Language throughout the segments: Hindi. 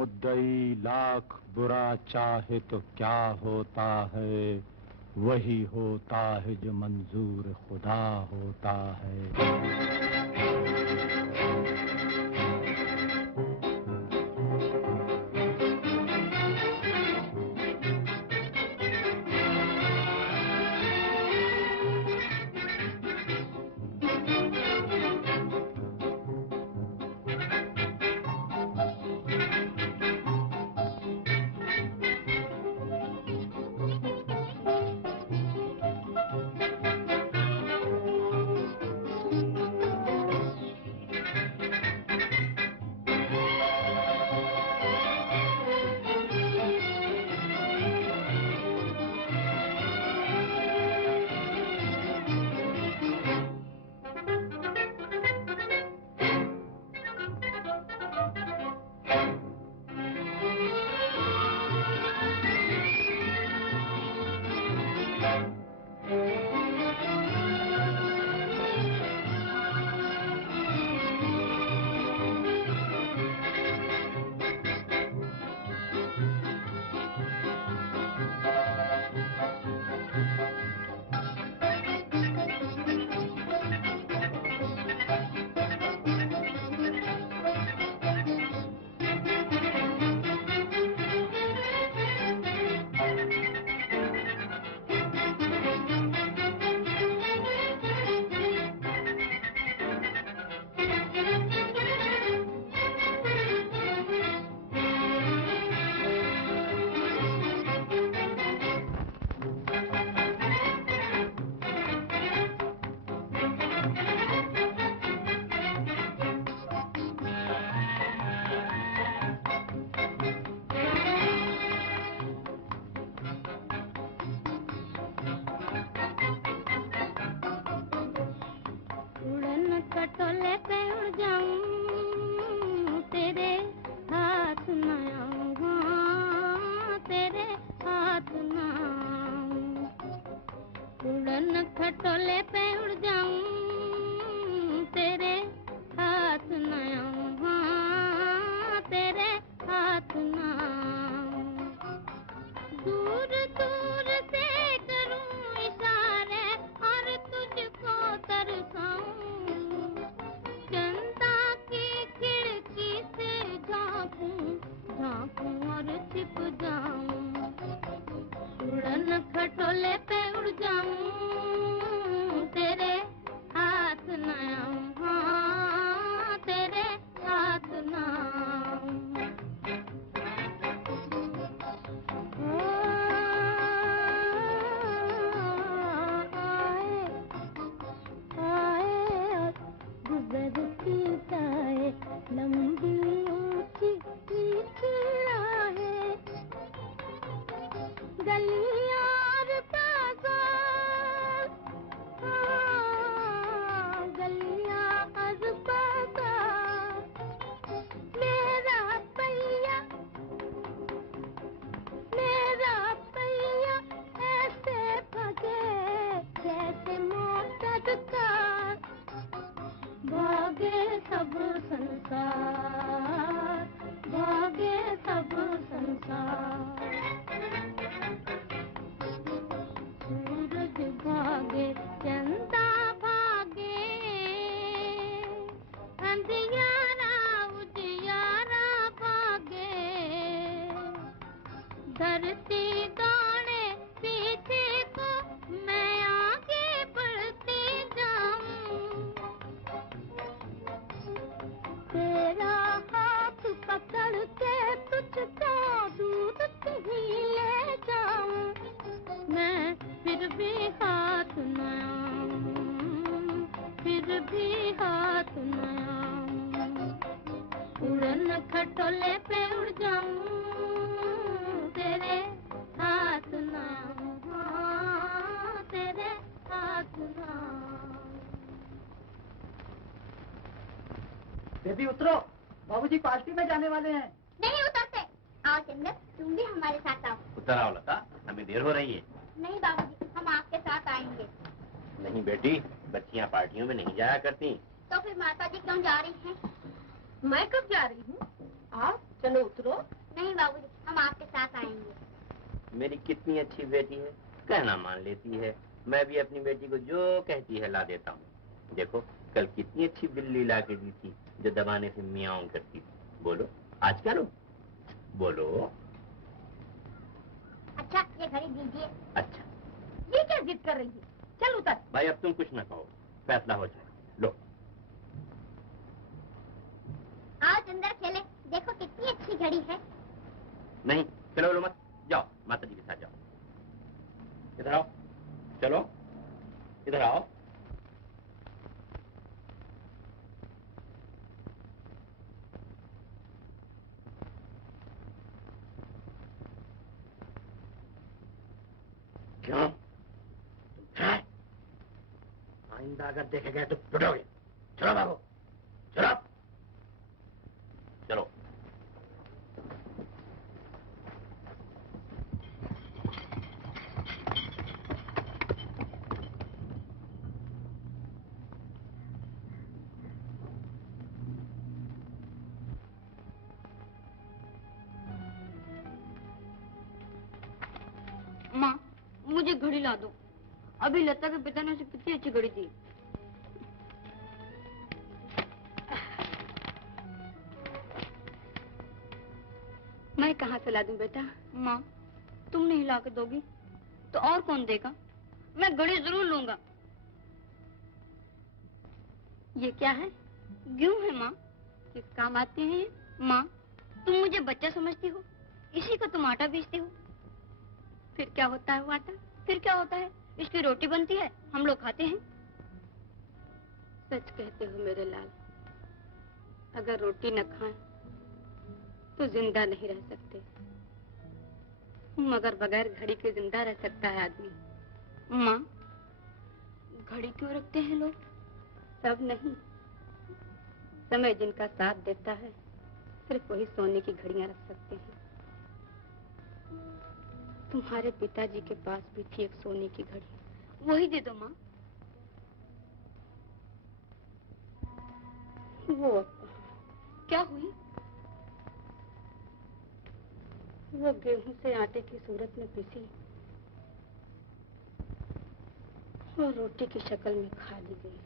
मुद्दई लाख बुरा चाहे तो क्या होता है, वही होता है जो मंजूर खुदा होता है। बेबी उतरो, बाबूजी पार्टी में जाने वाले हैं। नहीं उतरते। आओ चंदन, तुम भी हमारे साथ आओ। उतर आओ लता, हमें देर हो रही है। नहीं बाबूजी, हम आपके साथ आएंगे। नहीं बेटी, बच्चियां पार्टियों में नहीं जाया करती। तो फिर माता जी क्यों जा रही हैं? मैं कब जा रही हूँ? आप चलो उतरो। नहीं बाबूजी, हम आपके साथ आएंगे। मेरी कितनी अच्छी बेटी है, कहना मान लेती है। मैं भी अपनी बेटी को जो कहती है ला देता हूँ। देखो कल कितनी अच्छी बिल्ली ला के दी थी जो दबाने से मियाऊं करती थी। बोलो आज क्या लो? बोलो। अच्छा ये घड़ी दीजिए। अच्छा ये क्या जिद कर रही है? चल उतर। भाई अब तुम कुछ ना कहो, फैसला हो जाए। लो। आओ चंदर खेले, देखो कितनी अच्छी घड़ी है। नहीं चलो लो मत, जाओ माता जी के साथ जाओ। इधर आओ, चलो इधर आओ। क्यों? है? आइंदा अगर देखे गए तो पिटोगे। चलो भागो, चलो चलो। माँ मुझे घड़ी ला दो। अभी लता के पिता ने उसे कितनी अच्छी घड़ी दी। मैं कहाँ से ला दूं बेटा? माँ तुम नहीं ला के दोगी तो और कौन देगा? मैं घड़ी जरूर लूंगा। ये क्या है? क्यों है माँ? किस काम आते हैं ये? माँ तुम मुझे बच्चा समझती हो, इसी का तुम आटा बेचते हो। फिर क्या होता है वो आटा? फिर क्या होता है? इसकी रोटी बनती है, हम लोग खाते हैं। सच कहते हो मेरे लाल, अगर रोटी न खाएं तो जिंदा नहीं रह सकते, मगर बगैर घड़ी के जिंदा रह सकता है आदमी। माँ घड़ी क्यों रखते हैं लोग? सब नहीं, समय जिनका साथ देता है सिर्फ वही सोने की घड़ियां रख सकते हैं। तुम्हारे पिताजी के पास भी थी एक सोने की घड़ी, वही दे दो माँ। वो क्या हुई? वो गेहूं से आटे की सूरत में पिसी और रोटी की शक्ल में खा ली गई।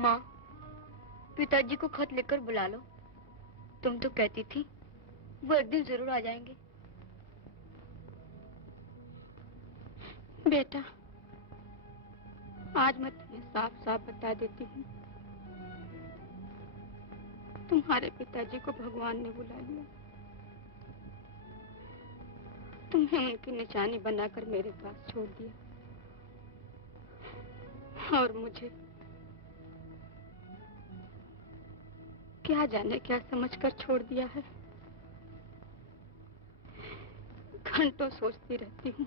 माँ पिताजी को खत लिखकर बुला लो। तुम तो कहती थी वो एक दिन जरूर आ जाएंगे। बेटा आज मैं तुम्हें साफ साफ बता देती हूँ, तुम्हारे पिताजी को भगवान ने बुला लिया। तुम्हें उनकी निशानी बनाकर मेरे पास छोड़ दिया और मुझे क्या जाने क्या समझकर छोड़ दिया है। घंटों सोचती रहती हूँ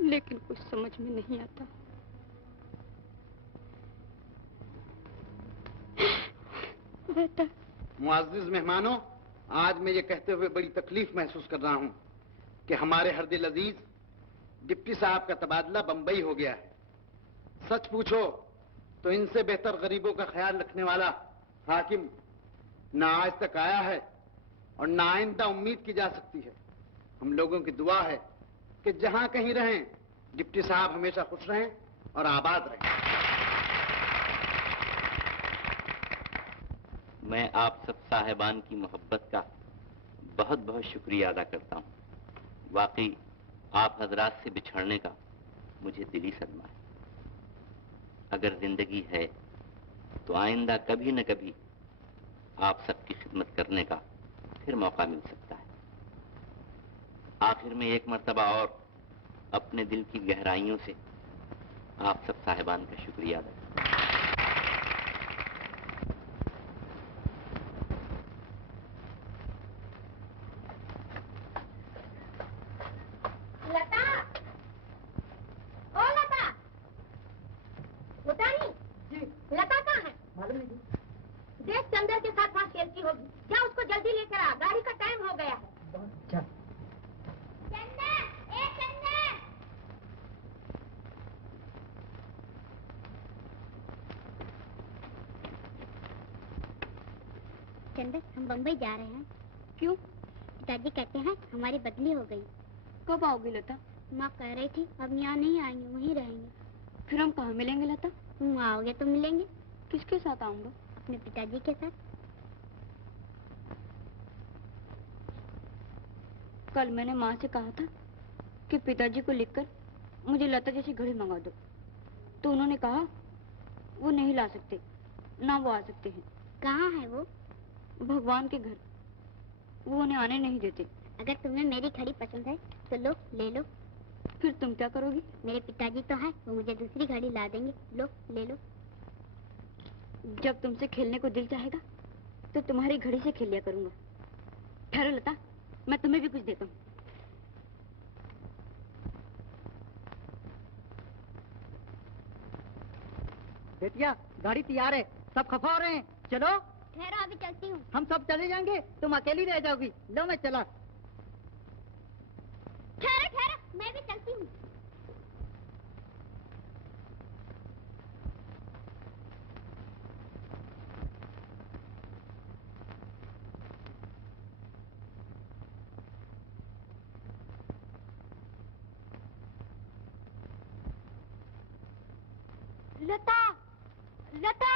लेकिन कुछ समझ में नहीं आता। बेटा। मुअज़्ज़िज़ मेहमानों, आज मैं ये कहते हुए बड़ी तकलीफ महसूस कर रहा हूँ कि हमारे हरदिल अजीज डिप्टी साहब का तबादला बंबई हो गया है। सच पूछो तो इनसे बेहतर गरीबों का ख्याल रखने वाला हाकिम ना आज तक आया है और ना आइंदा उम्मीद की जा सकती है। हम लोगों की दुआ है कि जहां कहीं रहें डिप्टी साहब हमेशा खुश रहें और आबाद रहें। मैं आप सब साहिबान की मोहब्बत का बहुत बहुत शुक्रिया अदा करता हूँ। वाकई आप हजरात से बिछड़ने का मुझे दिली सदमा है। अगर जिंदगी है तो आइंदा कभी न कभी आप सबकी खिदमत करने का फिर मौका मिल सकता है। आखिर में एक मर्तबा और अपने दिल की गहराइयों से आप सब साहिबान का शुक्रिया अदा करता हूं। लता, ओ लता, उतारी। जी लता कहाँ है? मालूम नहीं। देख चंदर के साथ वहाँ खेलती होगी, क्या उसको जल्दी लेकर आ, गाड़ी का टाइम हो गया है। अच्छा चंदर, ए चंदर। चंदर, हम बम्बई जा रहे हैं। क्यों? पिताजी कहते हैं हमारी बदली हो गई। कब आओगी लता? माँ कह रही थी अब यहाँ नहीं आएंगे, वहीं रहेंगे। फिर हम कहाँ मिलेंगे लता? तुम आओगे तो मिलेंगे। किसके साथ आऊंगा? अपने पिताजी के साथ। कल मैंने माँ से कहा था कि पिताजी को लिखकर मुझे लता जैसी घड़ी मंगा दो, तो उन्होंने कहा वो नहीं ला सकते, ना वो आ सकते हैं। कहाँ है वो? भगवान के घर। वो उन्हें आने नहीं देते। अगर तुम्हें मेरी घड़ी पसंद है तो लो, ले लो। फिर तुम क्या करोगी? मेरे पिताजी तो है, वो मुझे दूसरी घड़ी ला देंगे। लो, ले लो। जब तुमसे खेलने को दिल चाहेगा तो तुम्हारी घड़ी से खेल लिया करूंगा। ठहरो लता, मैं तुम्हें भी कुछ देता हूँ। बेटिया, गाड़ी तैयार है, सब खफा हो रहे हैं, चलो। ठहरो, अभी चलती हूँ। हम सब चले जाएंगे, तुम अकेली रह जाओगी। लो मैं चला। ठहरो ठहरो, मैं भी चलती हूँ। लता, लता।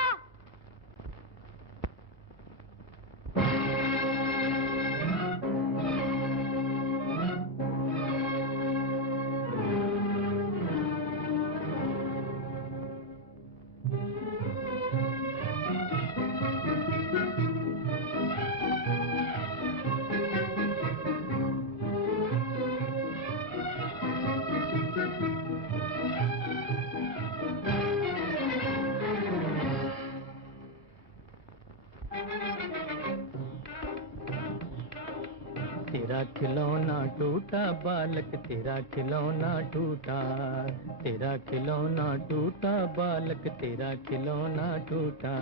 तेरा खिलौना टूटा बालक, तेरा खिलौना टूटा, तेरा खिलौना टूटा बालक, तेरा खिलौना टूटा।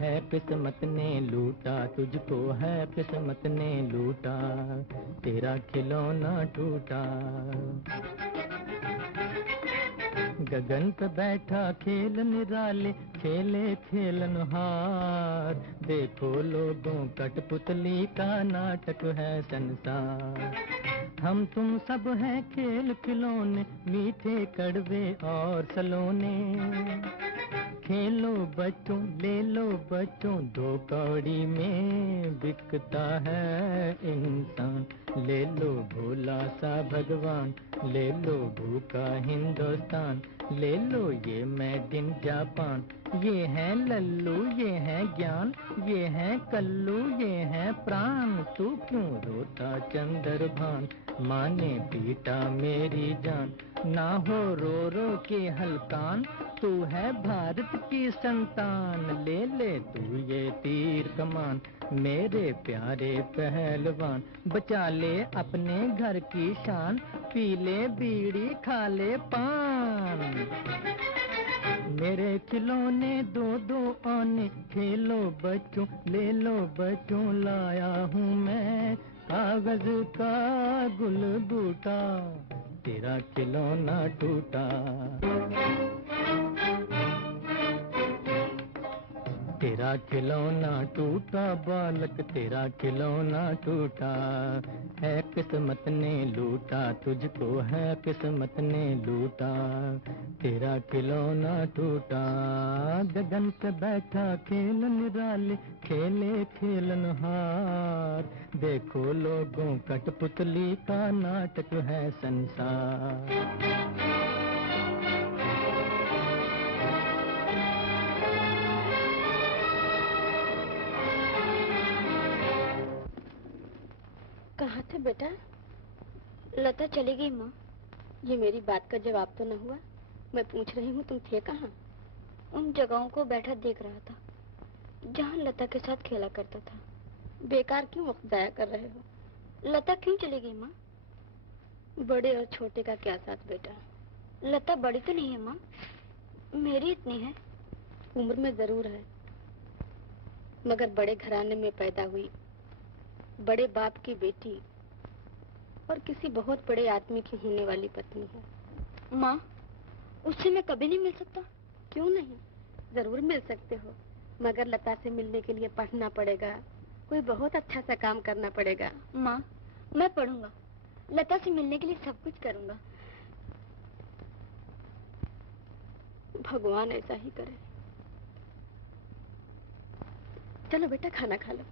है किस्मत ने लूटा तुझको, है किस्मत ने लूटा, तेरा खिलौना टूटा। गगन पे बैठा खेल निराले, खेले खेलनहार। देखो लोगों, कठपुतली का नाटक है संसार। हम तुम सब हैं खेल खिलौने, मीठे कड़वे और सलोने। खेलो बच्चों, ले लो बच्चों, दो कौड़ी में बिकता है इंसान। ले लो भोला सा भगवान, ले लो भूखा हिंदुस्तान। ले लो ये मेड इन जापान। ये है लल्लू, ये है ज्ञान, ये है कल्लू, ये है प्राण। तू क्यों रोता चंद्रभान, माँ ने पीटा मेरी जान। ना हो रो रो के हलकान, तू है भारत की संतान। ले ले तू ये तीर कमान, मेरे प्यारे पहलवान। बचा ले अपने घर की शान, पी ले बीड़ी, खा ले पान। मेरे खिलौने दो दो आने, खेलो बच्चों, ले लो बच्चों। लाया हूँ मैं कागज का गुलबूटा, तेरा खिलौना टूटा। तेरा खिलौना टूटा बालक, तेरा खिलौना टूटा। है किस्मत ने लूटा तुझको, है किस्मत ने लूटा, तेरा खिलौना टूटा। गगन पे बैठा खेल निराले, खेले खेलनहार। देखो लोगों, कठपुतली का नाटक है संसार। कहाँ थे बेटा? लता चली गई माँ। ये मेरी बात का जवाब तो न हुआ। मैं पूछ रही हूँ तुम थे कहाँ? उन जगहों को बैठा देख रहा था जहाँ लता के साथ खेला करता था। बेकार क्यों वक्त जाया कर रहे हो? लता क्यों चली गई माँ? बड़े और छोटे का क्या साथ बेटा। लता बड़ी तो नहीं है माँ, मेरी इतनी है। उम्र में जरूर है, मगर बड़े घराने में पैदा हुई, बड़े बाप की बेटी और किसी बहुत बड़े आदमी की होने वाली पत्नी है। माँ, उससे मैं कभी नहीं मिल सकता? क्यों नहीं, जरूर मिल सकते हो, मगर लता से मिलने के लिए पढ़ना पड़ेगा, कोई बहुत अच्छा सा काम करना पड़ेगा। माँ, मैं पढ़ूंगा, लता से मिलने के लिए सब कुछ करूंगा। भगवान ऐसा ही करे। चलो बेटा, खाना खा लो।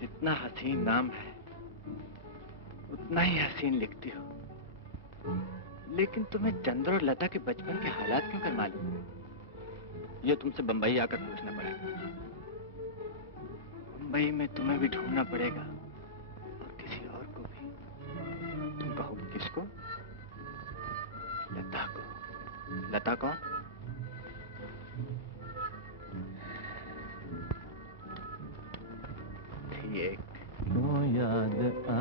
जितना हसीन नाम है उतना ही हसीन लिखती हो, लेकिन तुम्हें चंद्र और लता के बचपन के हालात क्यों कर मालूम? ये तुमसे बंबई आकर पूछना पड़ेगा। बंबई में तुम्हें भी ढूंढना पड़ेगा और किसी और को भी। तुम कहोगे किसको? लता को। लता कौन? थी एक। क्यों याद आ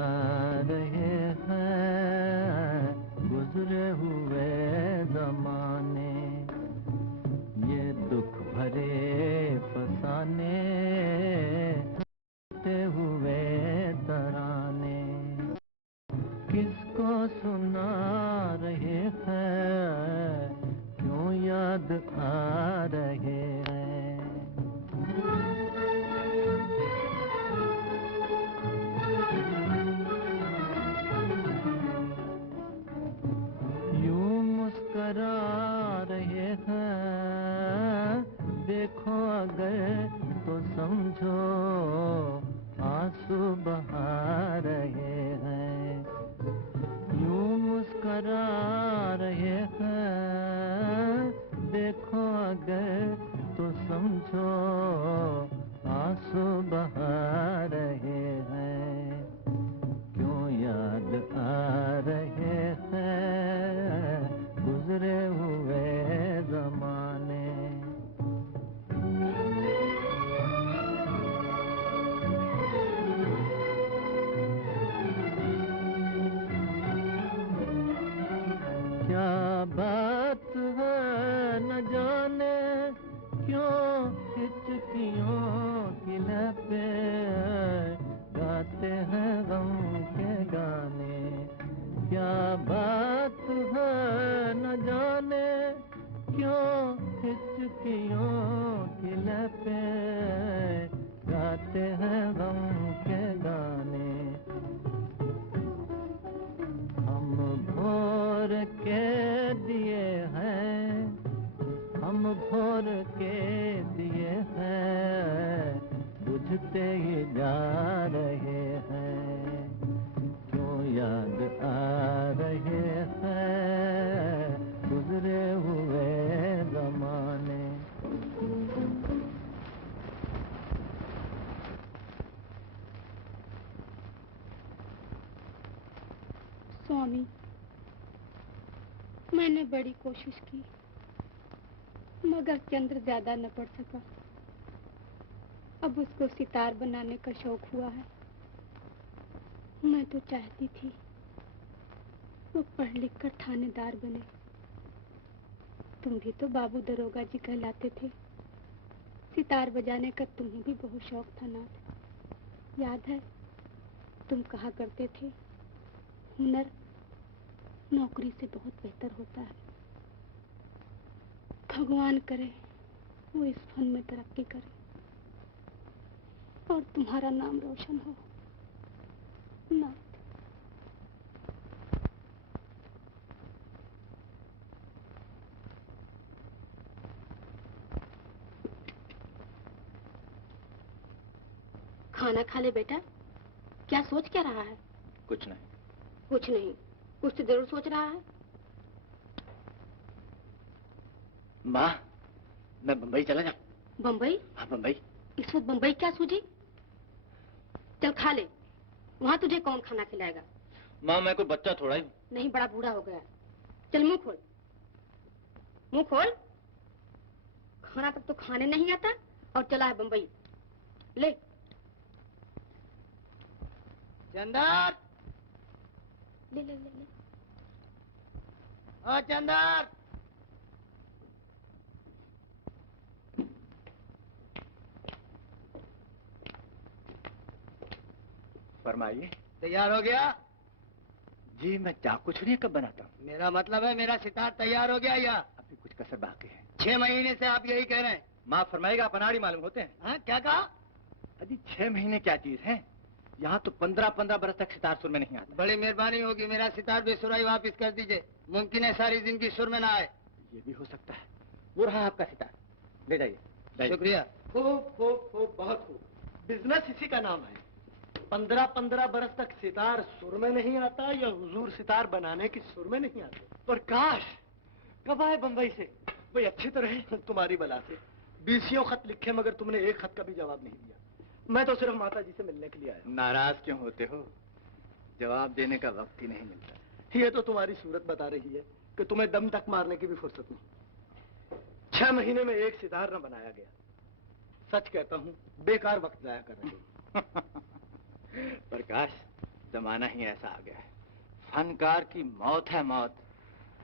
रहे हैं गुजरे हुए जमाने, ये दुख भरे फसाने हुए तराने, किसको सुना रहे हैं, क्यों याद आ रहे हैं। यूं मुस्करा रहे हैं, देखो अगर तो समझो आंसू बहा रहे हैं। यूं मुस्करा रहे हैं, देखो अगर तो समझो आंसू बहा रहे हैं। क्यों याद आ रहे हैं गुजरे हुए जमाने। क्या बात है न जाने क्यों हिचकियों की लपें गाते हैं गम के गाने। क्या बात है न जाने क्यों हिचकियों की लपें गाते हैं गम के गाने। हम भोर के दिए हैं, हम भोर के दिए हैं, बुझते ही जा रहे हैं। क्यों याद आ रहे हैं गुजरे हुए जमाने। स्वामी, बड़ी कोशिश की, मगर चंद्र ज्यादा न पढ़ सका। अब उसको सितार बनाने का शौक हुआ है। मैं तो चाहती थी वो पढ़ लिख कर थानेदार बने। तुम भी तो बाबू दरोगा जी कहलाते थे। सितार बजाने का तुम्हें भी बहुत शौक था नाथ। याद है तुम कहा करते थे, हुनर नौकरी से बहुत बेहतर होता है। भगवान करे वो इस फन में तरक्की करे और तुम्हारा नाम रोशन हो नाथ। खाना खा ले बेटा। क्या सोच क्या रहा है? कुछ नहीं। कुछ नहीं, कुछ तो जरूर सोच रहा है। माँ, मैं बम्बई चला जाऊं? बम्बई? हाँ, बम्बई। इस वक्त बम्बई क्या सूझी? चल खा ले, वहाँ तुझे कौन खाना खिलाएगा? माँ, मैं कोई बच्चा थोड़ा ही हूँ। नहीं, बड़ा बूढ़ा हो गया। चल मुंह खोल, मुंह खोल। खाना तक तो खाने नहीं आता और चला है बम्बई। ले चंदर, ले ले ले ले। ओ चंदर, फरमाइए। तैयार हो गया? जी, मैं चाकू छुरी कब बनाता हूँ? मेरा मतलब है मेरा सितार तैयार हो गया या? अभी कुछ कसर बाकी है। 6 महीने से आप यही कह रहे हैं। माँ फरमाएगा, आप अनाड़ी मालूम होते हैं। हाँ, क्या कहा? अजी 6 महीने क्या चीज है? यहाँ तो 15-15 बरस तक सितार सुर में नहीं आता। बड़ी मेहरबानी होगी, मेरा सितार बेसुराई वापस कर दीजिए। मुमकिन है सारी जिंदगी सुर में ना आए। ये भी हो सकता है। वो रहा आपका सितार, ले जाइए। शुक्रिया। खूब खूब खूब, बहुत खूब। बिजनेस इसी का नाम है। 15-15 बरस तक सितार सुर में नहीं आता या हुजूर सितार बनाने की सुर में नहीं आते। प्रकाश कब आए बम्बई से? भाई अच्छे तो रहे तुम्हारी बला से। 20 खत लिखे मगर तुमने एक खत का भी जवाब नहीं दिया। मैं तो सिर्फ माता जी से मिलने के लिए आया। नाराज क्यों होते हो? जवाब देने का वक्त ही नहीं मिलता। ये तो तुम्हारी सूरत बता रही है कि तुम्हें दम तक मारने की भी फुर्सत नहीं। 6 महीने में एक सितार न बनाया गया। सच कहता हूँ, बेकार वक्त जाया कर रहे हो। प्रकाश, जमाना ही ऐसा आ गया है। फनकार की मौत है मौत।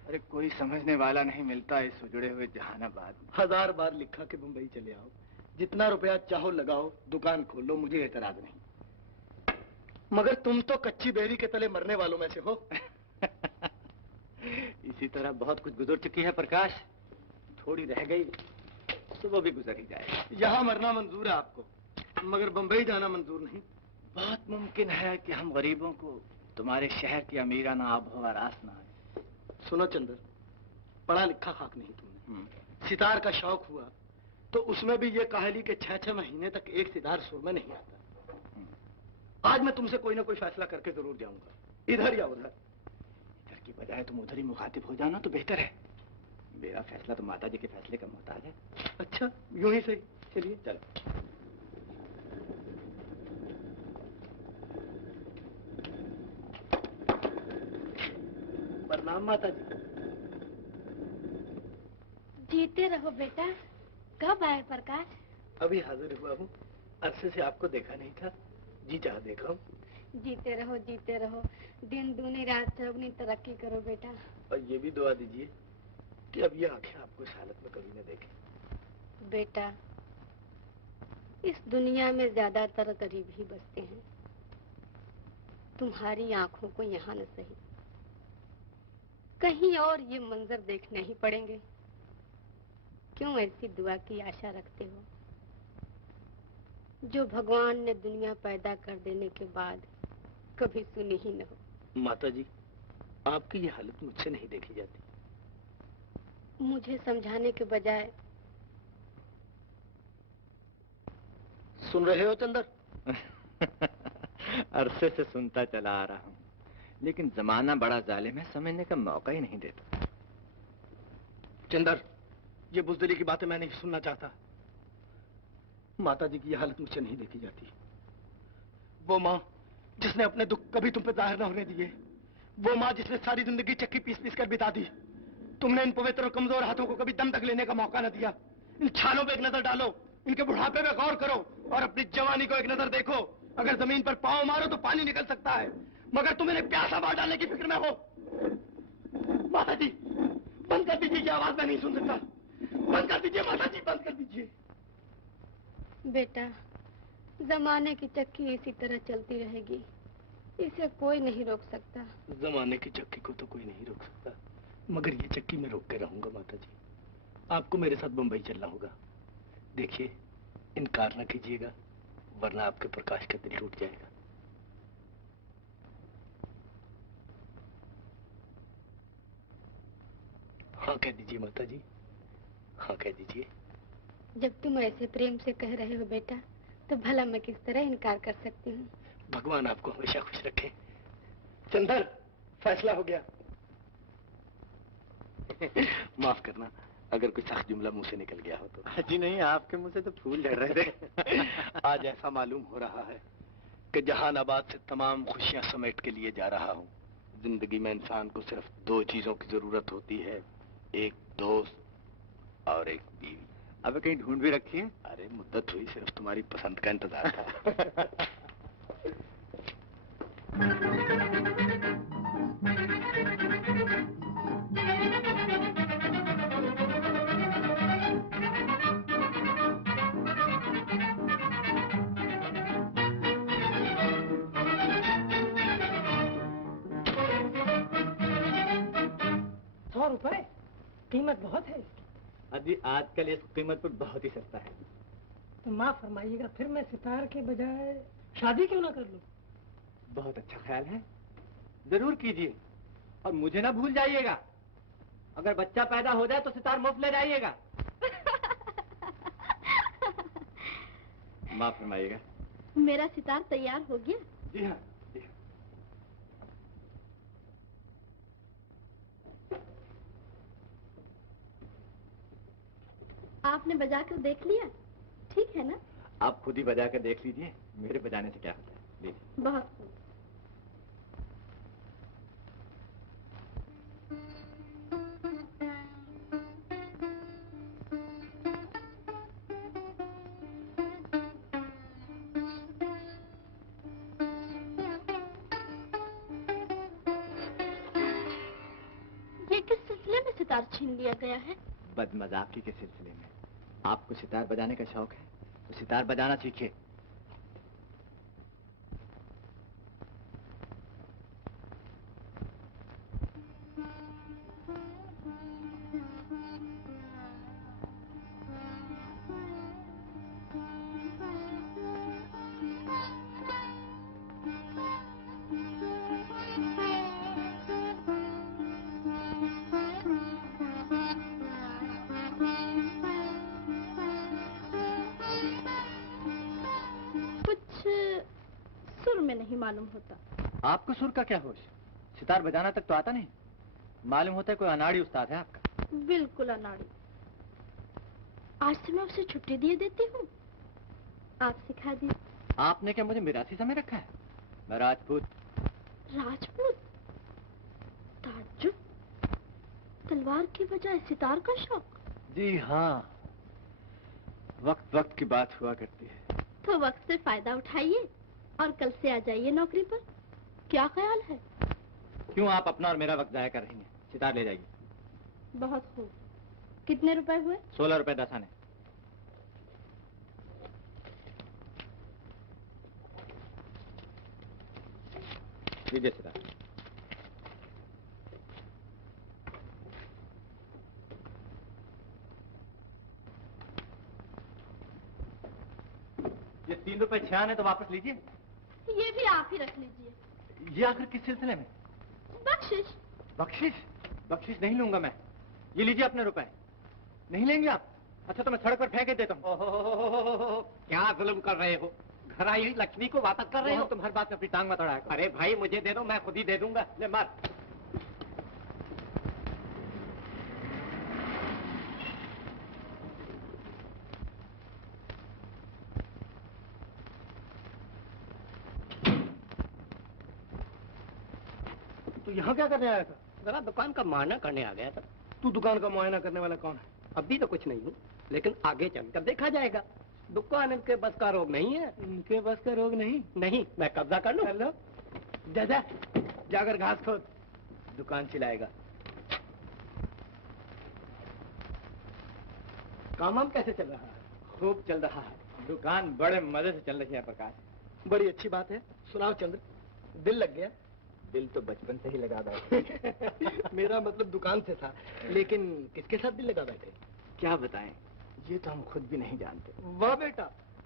अरे कोई समझने वाला नहीं मिलता इस उजड़े हुए जहानाबाद में। 1000 बार लिखा कि मुंबई चले आओ, जितना रुपया चाहो लगाओ, दुकान खोलो, मुझे एतराज नहीं। मगर तुम तो कच्ची बेरी के तले मरने वालों में से हो। इसी तरह बहुत कुछ गुजर चुकी है प्रकाश। थोड़ी रह गई तो वो भी गुजर ही जाएगी। यहाँ मरना मंजूर है आपको, मगर बंबई जाना मंजूर नहीं। बहुत मुमकिन है कि हम गरीबों को तुम्हारे शहर की अमीराना आबोहवा रास ना आए। सुनो चंदर, पढ़ा लिखा खाक नहीं तुमने। सितार का शौक हुआ तो उसमें भी ये काहली के 6-6 महीने तक एक सितार सुर में नहीं आता। आज मैं तुमसे कोई ना कोई फैसला करके जरूर जाऊंगा, इधर या उधर। इधर की बजाय तुम उधर ही मुखातिब हो जाना तो बेहतर है। मेरा फैसला तो माता जी के फैसले का मोहताज है। अच्छा, यूं ही सही। चलिए चलो। प्रणाम माता जी। जीते रहो बेटा। कब आए प्रकाश? अभी हाजिर हुआ हूँ। अरसे से आपको देखा नहीं था, जी चाह देखा हूँ। जीते रहो, जीते रहो। दिन दूनी रात चौगुनी तरक्की करो बेटा। और ये भी दुआ दीजिए कि अब ये आंखें आपको इस हालत में कभी न देखें। बेटा, इस दुनिया में ज्यादातर गरीब ही बसते हैं। तुम्हारी आंखों को यहाँ न सही, कहीं और ये मंजर देखने ही पड़ेंगे। क्यों ऐसी दुआ की आशा रखते हो, जो भगवान ने दुनिया पैदा कर देने के बाद कभी सुनी ही न हो। माता जी, आपकी ये हालत मुझसे नहीं देखी जाती। मुझे समझाने के बजाय। सुन रहे हो चंदर? अरसे से सुनता चला आ रहा हूँ, लेकिन जमाना बड़ा जालिम है, समझने का मौका ही नहीं देता। चंदर, ये बुजदिली की बातें मैं नहीं सुनना चाहता। माता जी की ये हालत मुझसे नहीं देखी जाती। वो माँ जिसने अपने दुख कभी तुम पे जाहिर न होने दिए, वो माँ जिसने सारी जिंदगी चक्की पीस पीस कर बिता दी, तुमने इन पवित्र और कमजोर हाथों को कभी दम तक लेने का मौका न दिया। इन छालों पे एक नजर डालो, इनके बुढ़ापे पे गौर करो और अपनी जवानी को एक नजर देखो। अगर जमीन पर पांव मारो तो पानी निकल सकता है, मगर तुम इन्हें प्यासा मार डालने की फिक्र में हो। माता जी बंद कर दीजिए, आवाज मैं नहीं सुन सकता। बंद कर दीजिए माता जी, बंद कर दीजिए। बेटा, जमाने की चक्की इसी तरह चलती रहेगी, इसे कोई नहीं रोक सकता। जमाने की चक्की को तो कोई नहीं रोक सकता, मगर ये चक्की मैं रोक के रहूंगा माता जी। आपको मेरे साथ बंबई चलना होगा। देखिए, इनकार न कीजिएगा, वरना आपके प्रकाश का दिल टूट जाएगा। हाँ कह दीजिए माता जी, हाँ कह दीजिए। जब तुम ऐसे प्रेम से कह रहे हो बेटा, तो भला मैं किस तरह इनकार कर सकती हूँ। भगवान आपको हमेशा खुश रखे। चंदर, फैसला हो गया। माफ करना अगर कोई सख्त जुमला मुंह से निकल गया हो तो। जी नहीं, आपके मुंह से तो फूल झड़ रहे थे। आज ऐसा मालूम हो रहा है कि जहानाबाद से तमाम खुशियां समेट के लिए जा रहा हूँ। जिंदगी में इंसान को सिर्फ दो चीजों की जरूरत होती है, एक दोस्त और एक बीवी। अब कहीं ढूंढ भी रखी है? अरे मुद्दत हुई, सिर्फ तुम्हारी पसंद का इंतजार था। 100 रुपए कीमत बहुत है इसकी। अजी आजकल इस कीमत पर बहुत ही सस्ता है। तो माफ फरमाइएगा, फिर मैं सितार के बजाय शादी क्यों ना कर लूं? बहुत अच्छा ख्याल है, जरूर कीजिए। और मुझे ना भूल जाइएगा, अगर बच्चा पैदा हो जाए तो सितार मुफ्त ले जाइएगा। माफ फरमाइएगा। मेरा सितार तैयार हो गया? जी हाँ, जी हाँ। आपने बजा कर देख लिया? ठीक है ना? आप खुद ही बजा कर देख लीजिए, मेरे बजाने से क्या होता है। लीजिए। बहुत खूब। ये किस सिलसिले में सितार छीन लिया गया है? बदमजाकी के सिलसिले में। आपको सितार बजाने का शौक है तो सितार बजाना सीखिए। मालूम होता। आपको सुर का क्या होश? सितार बजाना तक तो आता नहीं। मालूम होता है कोई अनाड़ी उस्ताद है आपका। बिल्कुल अनाड़ी। आज से मैं उसे छुट्टी दिए देती हूँ, आप सिखा दीजिए। आपने क्या मुझे मिरासी समय रखा है? मैं राजपूत। राजपूत? ताज्जुब, तलवार की बजाय सितार का शौक? जी हाँ, वक्त वक्त की बात हुआ करती है। तो वक्त से फायदा उठाइए और कल से आ जाइए नौकरी पर। क्या ख्याल है? क्यों आप अपना और मेरा वक्त जाया कर रही हैं? सितार ले जाइए। बहुत खूब। कितने रुपए हुए? 16 रुपए 10 आने। लीजिए सितार। ये 3 रुपए 6 आने तो वापस लीजिए। ये भी आप ही रख लीजिए। ये आखिर किस सिलसिले में? बख्शिश। बख्शिश? बख्शिश नहीं लूंगा मैं। ये लीजिए अपने रुपए। नहीं लेंगे आप? अच्छा तो मैं सड़क पर फेंक देता हूँ। क्या जुल्म कर रहे हो? घर आई लक्ष्मी को वापस कर रहे हो? तुम हर बात में अपनी टांग मत अड़ाया करो। अरे भाई मुझे दे दो, मैं खुद ही दे दूंगा। ले मार। तो यहाँ क्या करने आया था? जरा दुकान का माना करने आ गया था। तू दुकान का मुआयना करने वाला कौन है? अभी तो कुछ नहीं हूँ, लेकिन आगे चलकर देखा जाएगा। दुकान इनके बस का रोग नहीं है। इनके बस का रोग नहीं? नहीं, मैं कब्जा कर लूँ। चलो जा जाकर घास खोद, दुकान चिल्लाएगा। काम वाम कैसे चल रहा है? खूब चल रहा है, दुकान बड़े मजे से चल रही है प्रकाश। बड़ी अच्छी बात है। सुनाओ चंद्र, दिल लग गया? दिल तो बचपन से ही लगा बैठे। मेरा मतलब दुकान से था, लेकिन किसके साथ दिल लगा बैठे? क्या बताएं, ये तो हम खुद भी नहीं जानते। वाह बेटा,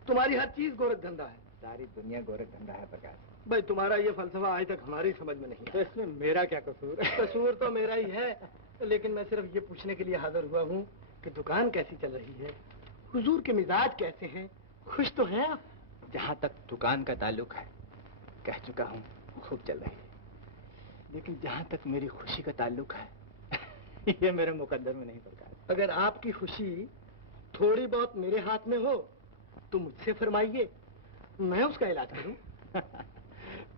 तुम्हारी हर चीज गोरख धंधा है। सारी दुनिया गोरख धंधा है प्रकाश। भाई तुम्हारा ये फलसफा आज तक हमारी समझ में नहीं तो इसमें मेरा क्या कसूर? कसूर तो मेरा ही है, लेकिन मैं सिर्फ ये पूछने के लिए हाजिर हुआ हूँ कि दुकान कैसी चल रही है, हुजूर के मिजाज कैसे हैं, खुश तो हैं आप? जहाँ तक दुकान का ताल्लुक है, कह चुका हूँ, खूब चल रही है। लेकिन जहाँ तक मेरी खुशी का ताल्लुक है, ये मेरे मुकद्दर में नहीं प्रकाश। अगर आपकी खुशी थोड़ी बहुत मेरे हाथ में हो तो मुझसे फरमाइए, मैं उसका इलाज करूं।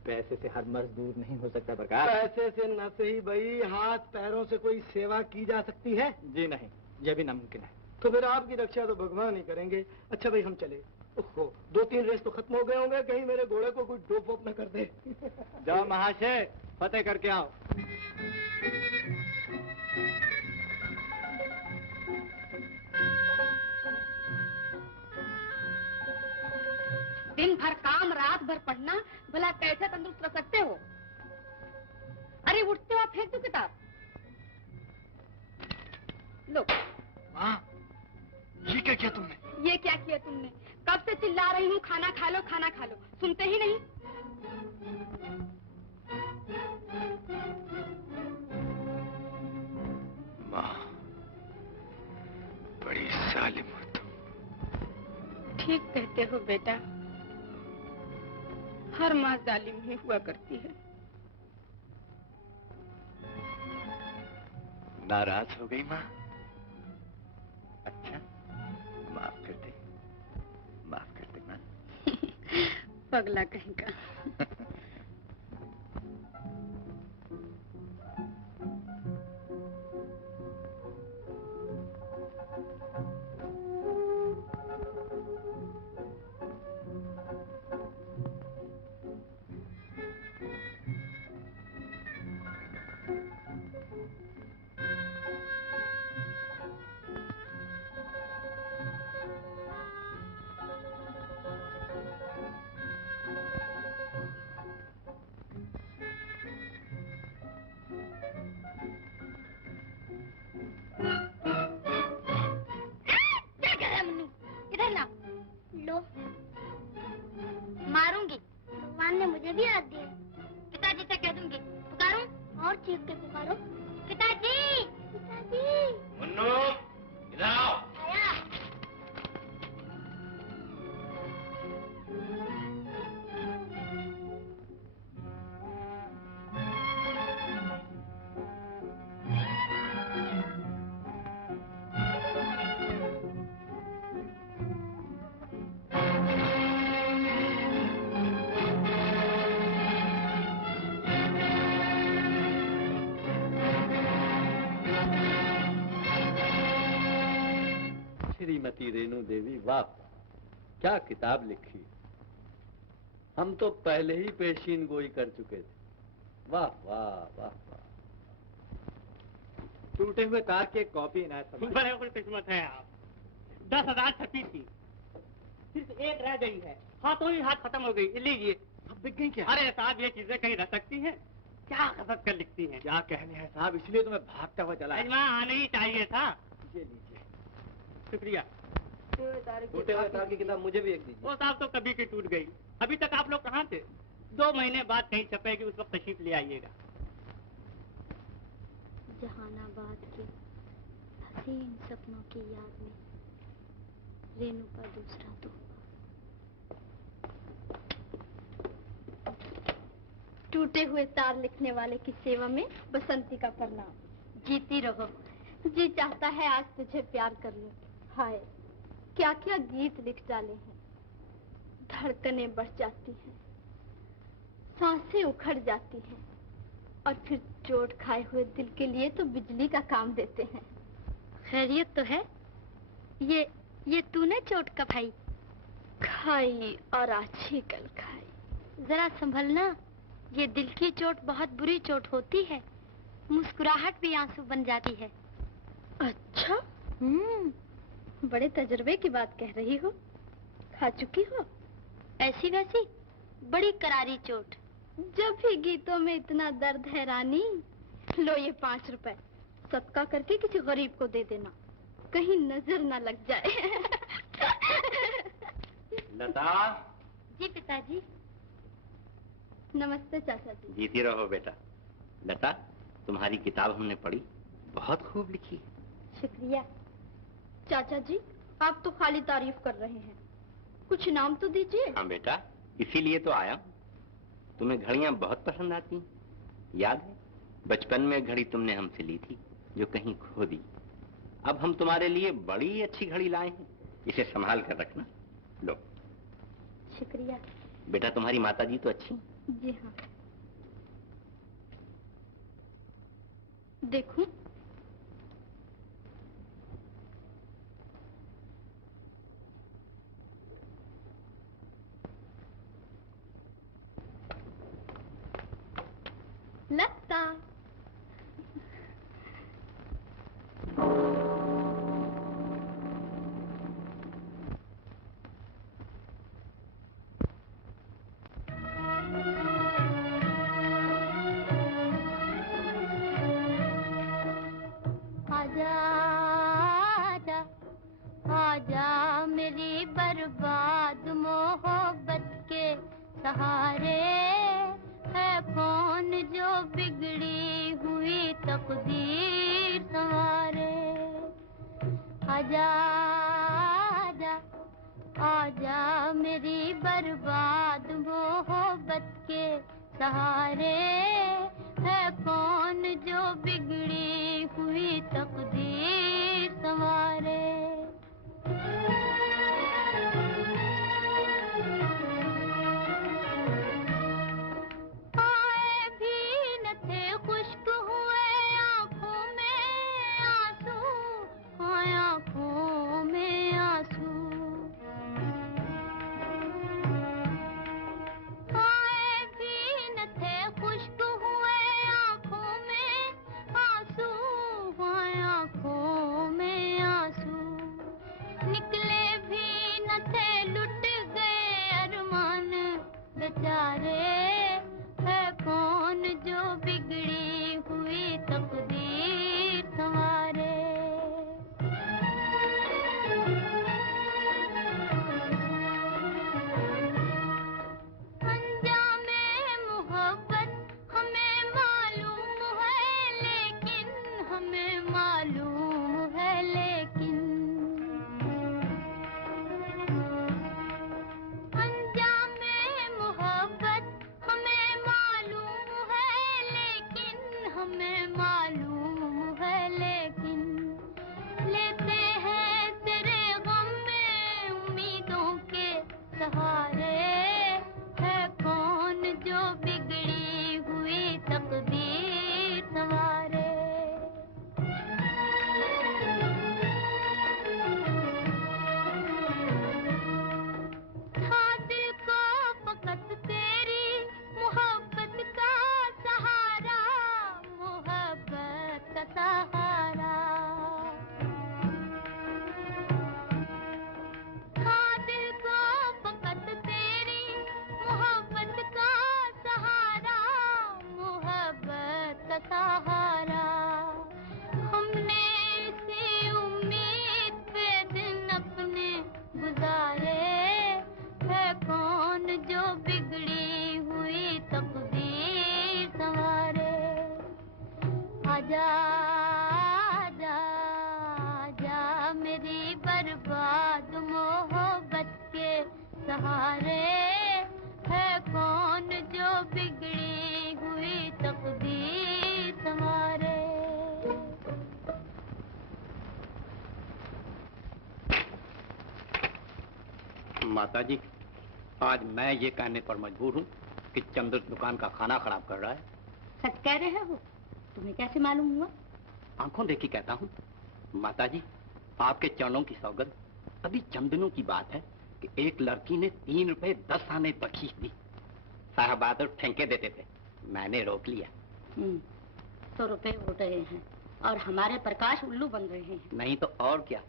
पैसे से हर मर्ज दूर नहीं हो सकता प्रकाश। पैसे से न सही भाई, हाथ पैरों से कोई सेवा की जा सकती है? जी नहीं, यह भी नामुमकिन है। तो फिर आपकी रक्षा तो भगवान ही करेंगे। अच्छा भाई हम चले। ओहो, 2-3 रेस तो खत्म हो गए होंगे, कहीं मेरे घोड़े को कोई डोप वोप न कर दे। जाओ महाशय, फतेह करके आओ। दिन भर काम, रात भर पढ़ना, भला कैसे तंदुरुस्त रह सकते हो? अरे उठते हो फेंक दो किताब। लो। माँ, ये क्या किया तुमने? ये क्या किया तुमने? कब से चिल्ला रही हूँ खाना खा लो, खाना खा लो, सुनते ही नहीं। माँ, बड़ी जालिम हो तुम। ठीक कहते हो बेटा, हर माँ जालिम ही हुआ करती है। नाराज हो गई माँ? अच्छा, माफ कर दे, माफ कर दे माँ। पगला कहीं का। मारूंगी, भगवान ने मुझे भी याद दिया। पिताजी से कह दूंगी। पुकारूं? और चीख के पुकारो, पिताजी, पिताजी। मुन्नू, इधर आओ। आया। श्रीमती रेणु देवी, वाह, क्या किताब लिखी। हम तो पहले ही पेशीन गोई कर चुके थे। वाह वाह वाह वाह। टूटे हुए तार की एक कॉपी इनायत फरमाइए। बड़े खुशकिस्मत है आप। 10,000 छपी थी, सिर्फ एक रह गई है, हाथों ही हाथ खत्म हो गई। लीजिए। अब बिक गई क्या? अरे साहब, ये चीजें कहीं रह सकती हैं? क्या कसरत कर लिखती हैं? क्या कहने हैं साहब, इसलिए तो मैं भागता हुआ चला। अजमा आना ही चाहिए था। ये लीजिए। शुक्रिया। टूटे हुए तार की किताब मुझे भी एक दीजिए। वो साहब तो कभी की टूट गई। अभी तक आप लोग कहाँ थे? 2 महीने बाद कहीं छपेगी, उस वक्त तशरीफ ले आइएगा। जहानाबाद के हसीन सपनों की याद में रेणु का दूसरा तोहफा। टूटे हुए तार लिखने वाले की सेवा में बसंती का प्रणाम। जीती रहो। जी चाहता है आज तुझे प्यार कर लूं। हाय, क्या क्या गीत लिख डाले हैं। धड़कनें बढ़ जाती हैं, सांसें उखड़ जाती हैं, और फिर चोट खाए हुए दिल के लिए तो बिजली का काम देते हैं। खैरियत तो है। ये तूने चोट कब खाई? खाई और अच्छी कल खाई। जरा संभलना, ये दिल की चोट बहुत बुरी चोट होती है। मुस्कुराहट भी आंसू बन जाती है। अच्छा, बड़े तजुर्बे की बात कह रही हो। खा चुकी हो? ऐसी वैसी बड़ी करारी चोट। जब भी गीतों में इतना दर्द है रानी, लो ये 5 रुपए सदका करके किसी गरीब को दे देना, कहीं नजर ना लग जाए। लता। जी पिताजी। नमस्ते चाचा जी। जीती रहो बेटा। लता, तुम्हारी किताब हमने पढ़ी, बहुत खूब लिखी है। शुक्रिया। चाचा जी, आप तो खाली तारीफ कर रहे हैं, कुछ इनाम तो दीजिए। हाँ बेटा, इसीलिए तो आया। तुम्हें घड़ियां बहुत पसंद आती हैं। याद है बचपन में घड़ी तुमने हमसे ली थी जो कहीं खो दी। अब हम तुम्हारे लिए बड़ी अच्छी घड़ी लाए हैं, इसे संभाल कर रखना। लो। शुक्रिया। बेटा तुम्हारी माताजी तो अच्छी हैं? जी हाँ। देखूं? लता। आजा आजा आजा मेरी बर्बाद मोहब्बत के सहारे, है कौन जो बिगड़ी हुई तकदीर संवारे। आजा आजा आजा मेरी बर्बाद मोहब्बत के सहारे, है कौन जो बिगड़ी हुई तकदीर संवारे। आए भी न थे खुश्क हुए आंखों में आंसू, आंखों में आंसू। आए भी न थे खुश्क हुए आंखों में आंसू, आंखों में आंसू। निकले भी न थे, लुट गए अरमान बेचारे, है कौन जो बिगड़ी हुई तकदीर संवारे। अंजामे मोहब्बत हमें मालूम है, लेकिन हमें मालूम है, लेकिन अंजामे मोहब्बत हमें मालूम है, लेकिन हमें मालूम है, लेकिन लेते हैं तेरे गम में उम्मीदों के सहारे, है कौन जो बिगड़ी हुई तकदीर संवारे। था दिल को फकत तेरी मोहब्बत का सहारा, मोहब्बत का सहारा। था दिल को फकत तेरी मोहब्बत का सहारा, मोहब्बत का सहारा। हमने इसी उम्मीद पे दिन अपने गुजारे, है कौन जो बिगड़ी हुई तकदीर संवारे। आजा आजा आजा मेरी बर्बाद मोहब्बत के सहारे, है कौन जो बिगड़ी हुई तकदीर संवारे। माताजी, आज मैं ये कहने पर मजबूर हूँ कि चंद्र दुकान का खाना खराब कर रहा है। सच कह रहे हो? तुम्हें कैसे मालूम हुआ? आंखों देखी कहता हूँ। माताजी, आपके चरणों की सौगंध। अभी चंद दिनों की बात है कि एक लड़की ने 3 रुपए 10 आने बख्शीश दी। साहब बहादुर ठेंके देते थे, मैंने रोक लिया। 100 रुपए उड़ रहे हैं और हमारे प्रकाश उल्लू बन रहे हैं। नहीं तो और क्या,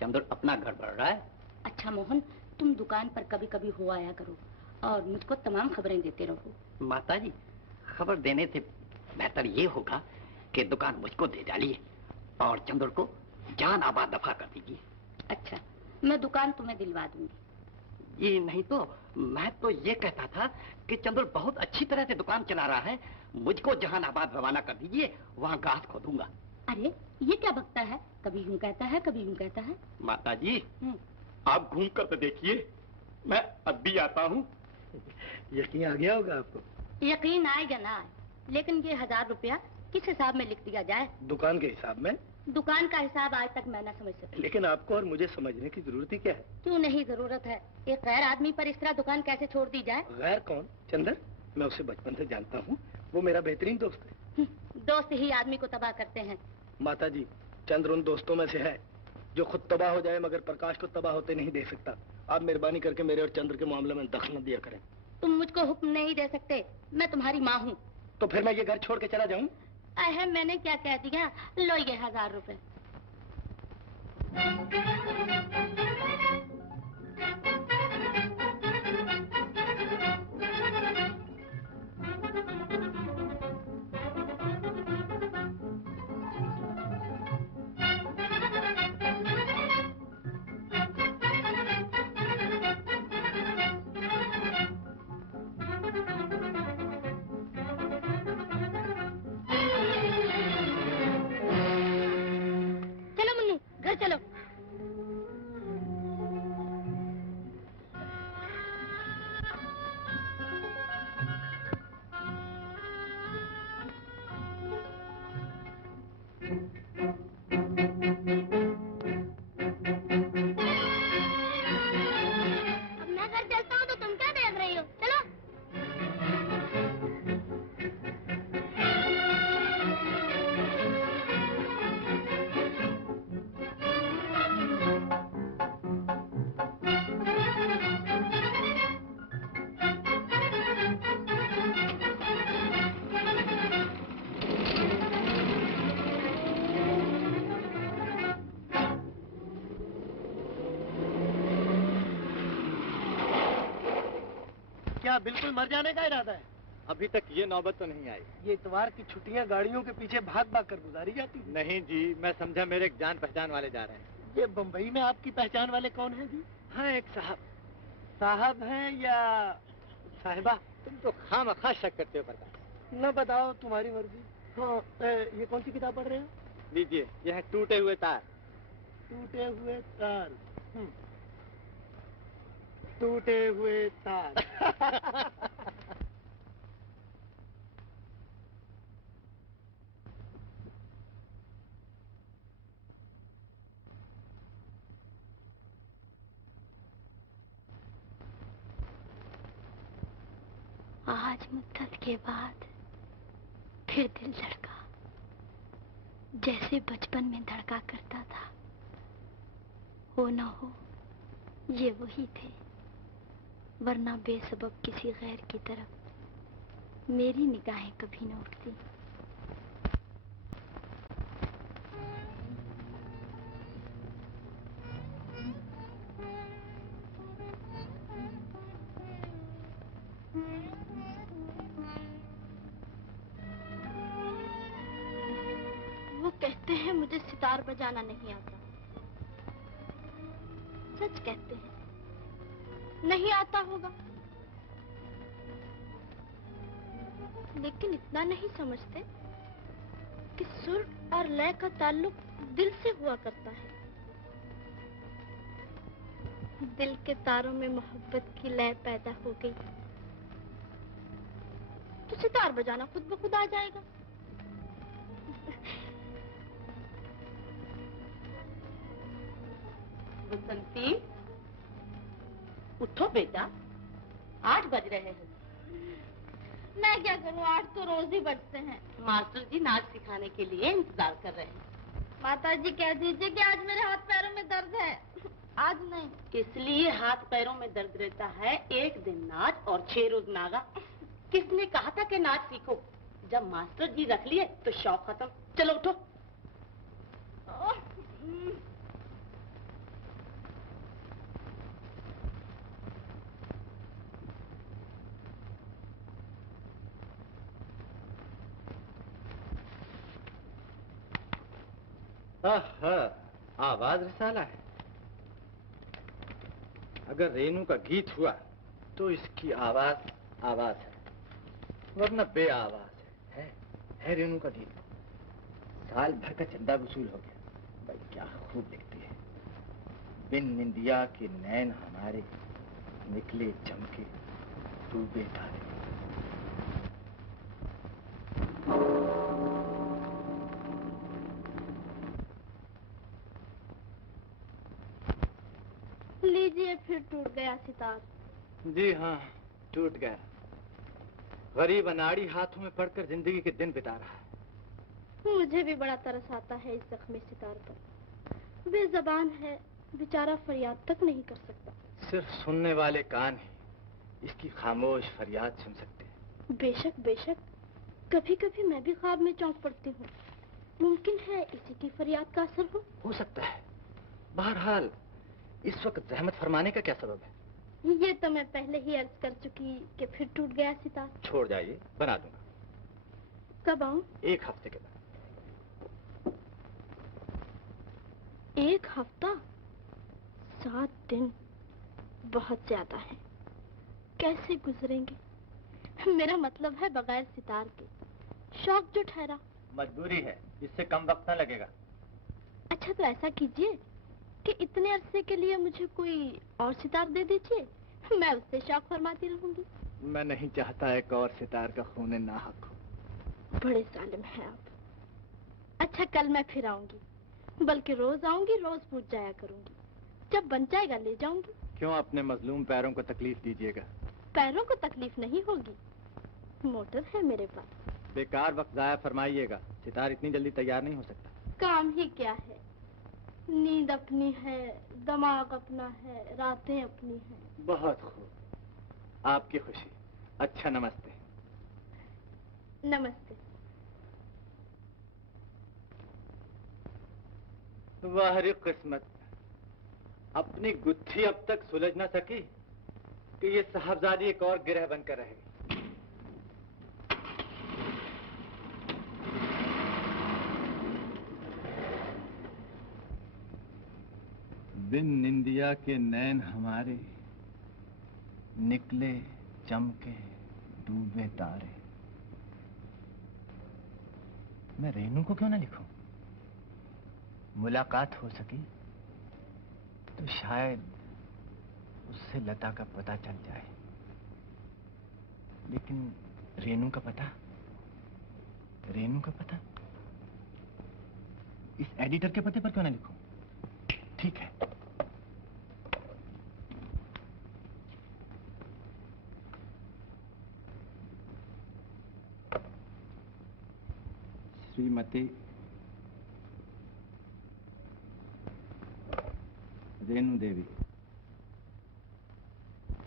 चंद्र अपना घर बढ़ रहा है। अच्छा मोहन, तुम दुकान पर कभी कभी हो आया करो और मुझको तमाम खबरें देते रहो। माताजी, खबर देने से बेहतर ये होगा कि दुकान मुझको दे डालिए और चंद्र को जान आबाद दफा कर दीजिए। अच्छा, मैं दुकान तुम्हें दिलवा दूंगी। ये नहीं तो मैं तो ये कहता था कि चंद्र बहुत अच्छी तरह से दुकान चला रहा है, मुझको जहानाबाद रवाना कर दीजिए, वहाँ घास खोदूंगा। अरे ये क्या बकता है, कभी यूं कहता है कभी यूं कहता है। माताजी, आप घूम कर तो देखिए, मैं अब भी आता हूँ। यकीन आ गया होगा आपको? यकीन आए या ना आए, लेकिन ये 1000 रुपया किस हिसाब में लिख दिया जाए? दुकान के हिसाब में? दुकान का हिसाब आज तक मैं ना समझ सकी। लेकिन आपको और मुझे समझने की जरूरत ही क्या है? क्यों नहीं जरूरत है, एक गैर आदमी पर इस तरह दुकान कैसे छोड़ दी जाए? गैर कौन? चंदर, मैं उसे बचपन से जानता हूँ, वो मेरा बेहतरीन दोस्त है। दोस्त ही आदमी को तबाह करते हैं। माताजी, चंद्र उन दोस्तों में से है जो खुद तबाह हो जाए मगर प्रकाश को तबाह होते नहीं दे सकता। आप मेहरबानी करके मेरे और चंद्र के मामले में दखल न दिया करें। तुम मुझको हुक्म नहीं दे सकते, मैं तुम्हारी माँ हूँ। तो फिर मैं ये घर छोड़ के चला जाऊँ? अहम, मैंने क्या कह दिया? लो ये 1000 रुपए। चलो। अब मैं घर चलता हूँ तो तुम क्या देख रही हो? चलो। क्या बिल्कुल मर जाने का इरादा है? अभी तक ये नौबत तो नहीं आई। ये इतवार की छुट्टियां गाड़ियों के पीछे भाग भाग कर गुजारी जाती है। नहीं जी, मैं समझा मेरे एक जान पहचान वाले जा रहे हैं। ये बम्बई में आपकी पहचान वाले कौन है जी? हाँ, एक साहब। साहब हैं या साहिबा? तुम तो खामखा शक करते हो प्रकाश। न बताओ, तुम्हारी मर्जी। हाँ, ये कौन सी किताब पढ़ रहे हो? लीजिए, यह है टूटे हुए तार। टूटे हुए तार। टूटे हुए तार। आज मुद्दत के बाद फिर दिल धड़का, जैसे बचपन में धड़का करता था। हो न हो ये वही थे, वरना बेसबब किसी गैर की तरफ मेरी निगाहें कभी न उठती। वो कहते हैं मुझे सितार बजाना नहीं आता। सच कहते हैं, नहीं आता होगा, लेकिन इतना नहीं समझते कि सुर और लय का ताल्लुक दिल से हुआ करता है। दिल के तारों में मोहब्बत की लय पैदा हो गई तो सितार बजाना खुद ब खुद आ जाएगा। बसंती, उठो बेटा, 8 बज रहे हैं। मैं क्या करूं, 8 तो रोज ही बजते हैं। मास्टर जी नाच सिखाने के लिए इंतजार कर रहे हैं। माता जी कह दीजिए कि आज मेरे हाथ पैरों में दर्द है। आज नहीं। इसलिए हाथ पैरों में दर्द रहता है, एक दिन नाच और 6 रोज नागा। किसने कहा था कि नाच सीखो? जब मास्टर जी रख लिए तो शौक खत्म। चलो उठो। आवाज रिसाला है। अगर रेनू का गीत हुआ तो इसकी आवाज आवाज है, वरना बे आवाज है रेनू का गीत। साल भर का चंदा वसूल हो गया। भाई क्या खूब लिखती है। बिन निंदिया के नैन हमारे, निकले चमके डूबे तारे। लीजिए, फिर टूट गया सितार। जी हाँ, टूट गया। गरीब अनाड़ी हाथों में पड़कर जिंदगी के दिन बिता रहा है। मुझे भी बड़ा तरस आता है इस जख्मी सितार पर। बेज़बान है, बेचारा फरियाद तक नहीं कर सकता। सिर्फ सुनने वाले कान ही इसकी खामोश फरियाद सुन सकते हैं। बेशक बेशक, कभी कभी मैं भी ख्वाब में चौंक पड़ती हूँ। मुमकिन है इसी की फरियाद का असर हो सकता है। बहरहाल इस वक्त जहमत फरमाने का क्या सबब है? ये तो मैं पहले ही अर्ज कर चुकी कि फिर टूट गया सितार। छोड़ जाइए, बना दूंगा। कब आऊं? 1 हफ्ते के बाद। 1 हफ्ता? 7 दिन बहुत ज्यादा है। कैसे गुजरेंगे? मेरा मतलब है बगैर सितार के। शौक जो ठहरा। मजबूरी है, इससे कम वक्त न लगेगा। अच्छा तो ऐसा कीजिए कि इतने अरसे के लिए मुझे कोई और सितार दे दीजिए, मैं उससे शौक फरमाती रहूंगी। मैं नहीं चाहता एक और सितार का खून नाहक हो। बड़े जालिम हैं आप। अच्छा कल मैं फिर आऊंगी, बल्कि रोज आऊंगी, रोज पूछ जाया करूंगी। जब बन जाएगा ले जाऊंगी। क्यों अपने मजलूम पैरों को तकलीफ दीजिएगा? पैरों को तकलीफ नहीं होगी, मोटर है मेरे पास। बेकार वक्त जाया फरमाइएगा, सितार इतनी जल्दी तैयार नहीं हो सकता। काम ही क्या है, नींद अपनी है, दिमाग अपना है, रातें अपनी हैं। बहुत खूब, आपकी खुशी। अच्छा नमस्ते। नमस्ते। वाह रे किस्मत, अपनी गुत्थी अब तक सुलझ न सकी कि ये साहबजादी एक और गिरह बनकर रहेगी। बिन निंदिया के नैन हमारे, निकले चमके डूबे तारे। मैं रेनू को क्यों ना लिखूं? मुलाकात हो सकी तो शायद उससे लता का पता चल जाए, लेकिन रेनू का पता, रेनू का पता इस एडिटर के पते पर क्यों ना लिखूं? ठीक है। श्रीमती रेनू देवी।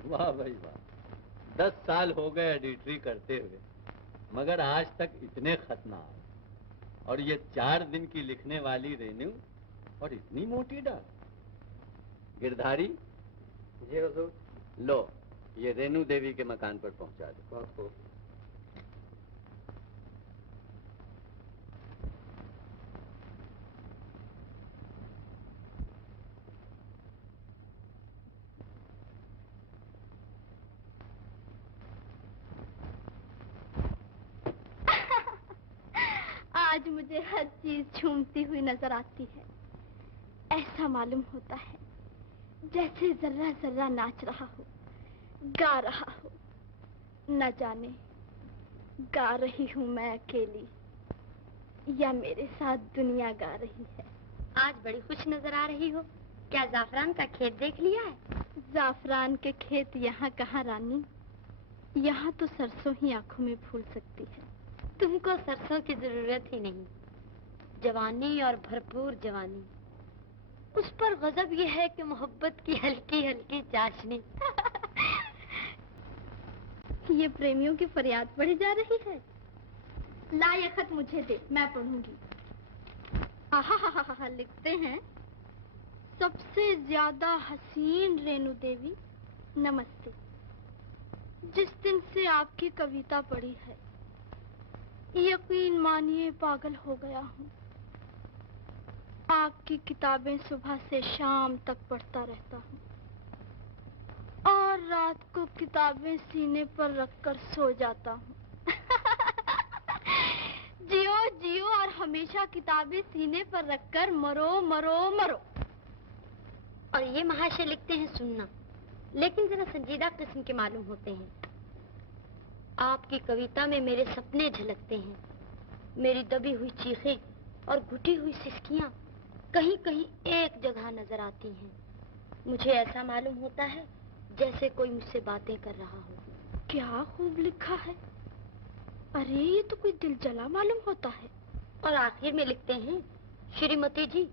वाह भाई वाह, 10 साल हो गए एडिटरी करते हुए, मगर आज तक इतने खत ना आए। और ये 4 दिन की लिखने वाली रेनू, और इतनी मोटी डाल। गिरधारी। जी हुजूर। लो, ये रेनू देवी के मकान पर पहुंचा दो। बहुत खूब। आज मुझे हर चीज झूमती हुई नजर आती है। ऐसा मालूम होता है जैसे जर्रा जर्रा नाच रहा हो, गा रहा हो। न जाने गा रही हूँ मैं अकेली या मेरे साथ दुनिया गा रही है। आज बड़ी खुश नजर आ रही हो। क्या जाफरान का खेत देख लिया है? जाफरान के खेत यहाँ कहाँ रानी, यहाँ तो सरसों ही आंखों में फूल सकती है। तुमको सरसों की जरूरत ही नहीं। जवानी और भरपूर जवानी, उस पर गजब ये है कि मोहब्बत की हल्की हल्की चाशनी। ये प्रेमियों की फरियाद पढ़ी जा रही है। ला ये खत मुझे दे, मैं पढ़ूंगी। आहा, लिखते हैं, सबसे ज्यादा हसीन रेणु देवी, नमस्ते। जिस दिन से आपकी कविता पढ़ी है, यकीन मानिए पागल हो गया हूँ। आपकी किताबें सुबह से शाम तक पढ़ता रहता हूँ और रात को किताबें सीने पर रखकर सो जाता हूँ। जियो जियो और हमेशा किताबें सीने पर रखकर मरो मरो मरो। और ये महाशय लिखते हैं सुनना, लेकिन जरा संजीदा किस्म के मालूम होते हैं। आपकी कविता में मेरे सपने झलकते हैं, मेरी दबी हुई चीखें और घुटी हुई सिसकियां कहीं कहीं एक जगह नजर आती हैं। मुझे ऐसा मालूम होता है जैसे कोई मुझसे बातें कर रहा हो। क्या खूब लिखा है। अरे ये तो कोई दिल जला मालूम होता है। और आखिर में लिखते हैं, श्रीमती जी,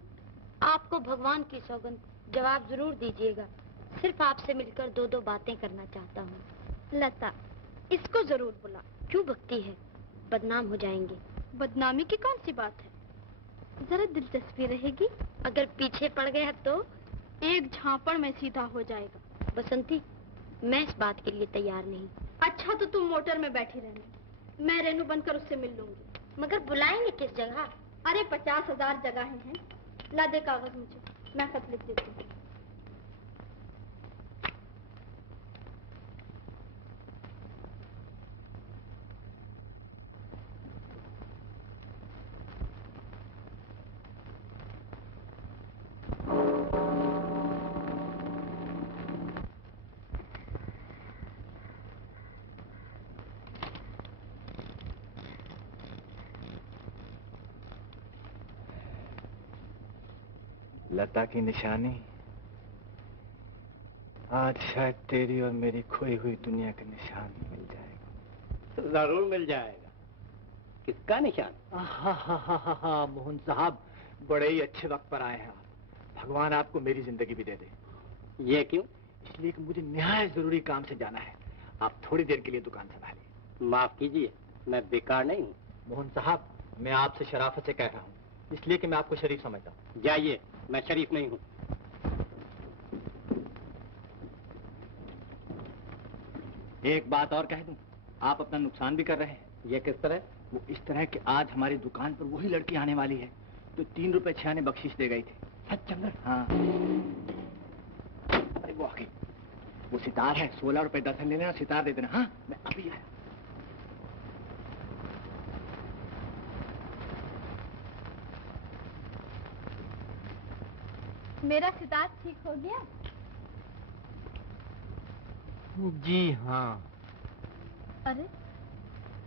आपको भगवान की सौगंध, जवाब जरूर दीजिएगा। सिर्फ आपसे मिलकर दो दो बातें करना चाहता हूँ। लता, इसको जरूर बुला। क्यों भक्ति है, बदनाम हो जाएंगे। बदनामी की कौन सी बात है, जरा दिलचस्पी रहेगी। अगर पीछे पड़ गया तो एक झापड़ में सीधा हो जाएगा। बसंती, मैं इस बात के लिए तैयार नहीं। अच्छा तो तुम मोटर में बैठी रहना, मैं रेनू बनकर उससे मिल लूंगी। मगर बुलाएंगे किस जगह? अरे 50,000 जगहें हैं। ला दे कागज मुझे, मैं खत लिख देती हूँ। लता की निशानी, आज शायद तेरी और मेरी खोई हुई दुनिया का निशान मिल जाएगा। जरूर मिल जाएगा। किसका निशान? हाँ, मोहन साहब, बड़े ही अच्छे वक्त पर आए हैं आप। भगवान आपको मेरी जिंदगी भी दे दे। ये क्यों? इसलिए कि मुझे निहायत जरूरी काम से जाना है। आप थोड़ी देर के लिए दुकान संभालिए। माफ कीजिए, मैं बेकार नहीं हूँ। मोहन साहब, मैं आपसे शराफत से कह रहा हूँ, इसलिए कि मैं आपको शरीफ समझता हूँ। जाइए, मैं शरीफ नहीं हूँ। एक बात और कह दूं, आप अपना नुकसान भी कर रहे हैं। ये किस तरह? वो इस तरह कि आज हमारी दुकान पर वही लड़की आने वाली है तो 3 रुपए 6 आने बख्शीश दे गई थी। सच चंदर? हाँ। अरे वो आगे, वो सितार है, 16 रुपए 10 ले लेना, सितार दे देना। हाँ, मैं अभी आया। मेरा सितार ठीक हो गया? जी हाँ। अरे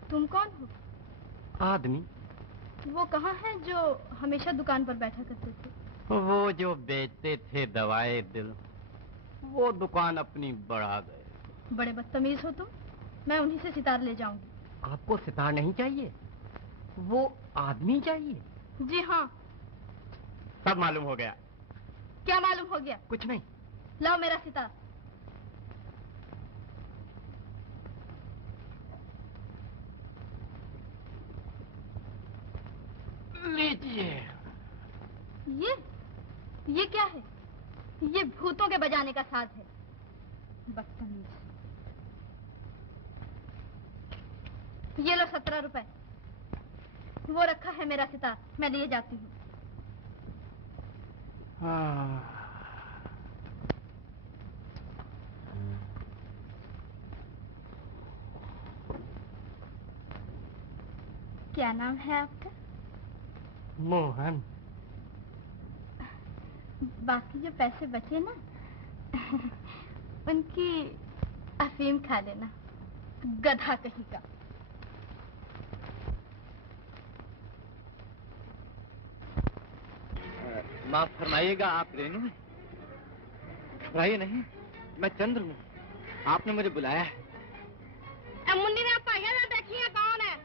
तुम कौन हो? आदमी। वो कहाँ है जो हमेशा दुकान पर बैठा करते थे? वो जो बेचते थे दवाए दिल, वो दुकान अपनी बढ़ा गए। बड़े बदतमीज हो तुम। मैं उन्हीं से सितार ले जाऊंगी। आपको सितार नहीं चाहिए, वो आदमी चाहिए। जी हाँ। सब मालूम हो गया। क्या मालूम हो गया? कुछ नहीं। लाओ मेरा सितार। लीजिए। ये क्या है? ये भूतों के बजाने का साज है। बदतमीज। ये लो 17 रुपए। वो रखा है मेरा सितार, मैं लिए जाती हूँ। क्या नाम है आपका? मोहन। बाकी जो पैसे बचे ना उनकी अफीम खा लेना, गधा कहीं का। माफ फरमाइएगा, आप रेनू? घबराइए नहीं, मैं चंद्र हूँ। आपने मुझे बुलाया है। मुन्नी ने पाया ना, देखिए कौन है।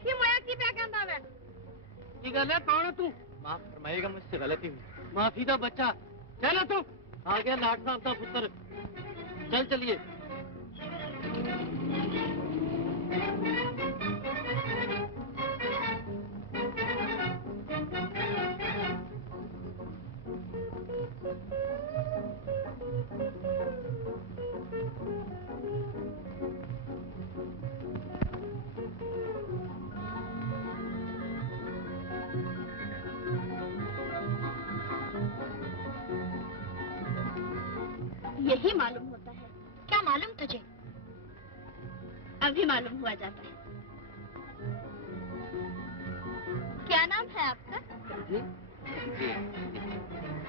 देखिए मोया की क्या कहता है। की गल है, कौन है तू? माफ फरमाइएगा, मुझसे गलती हुई। माफी का बच्चा, चलो तू आ गया लाट साहब का पुत्र। चल चलिए। यही मालूम होता है। क्या मालूम तुझे? अभी मालूम हुआ जाता है। क्या नाम है आपका? जी जी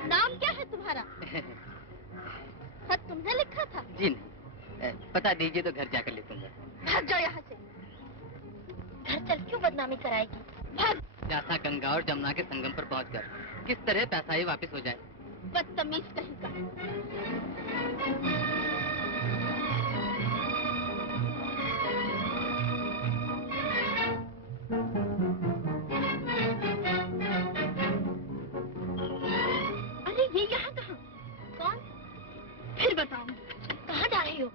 नाम क्या है तुम्हारा? खत तुमने लिखा था? जी नहीं, पता दीजिए तो घर जाकर लिखूंगा। भाग जाओ यहाँ से। घर चल क्यों बदनामी कराएगी? भाग। व्यासा गंगा और जमुना के संगम पर पहुंचकर किस तरह पैसा ही वापस हो जाए। बदतमीज कहीं का। अरे ये यहाँ कहाँ? कौन? फिर बताऊंगी। कहाँ जा रही हो?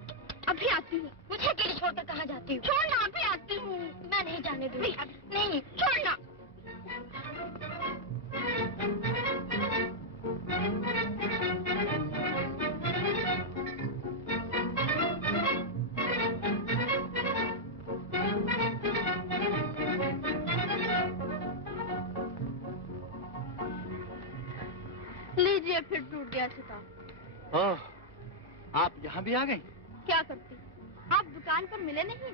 अभी आती हूँ। मुझे अकेले छोड़कर कहाँ जाती हो? छोड़ना, अभी आती हूँ। मैं नहीं जाने दूंगी। नहीं, छोड़ना। लीजिए, फिर टूट गया सितार। ओह, आप यहाँ भी आ गई? क्या करती? आप दुकान पर मिले नहीं?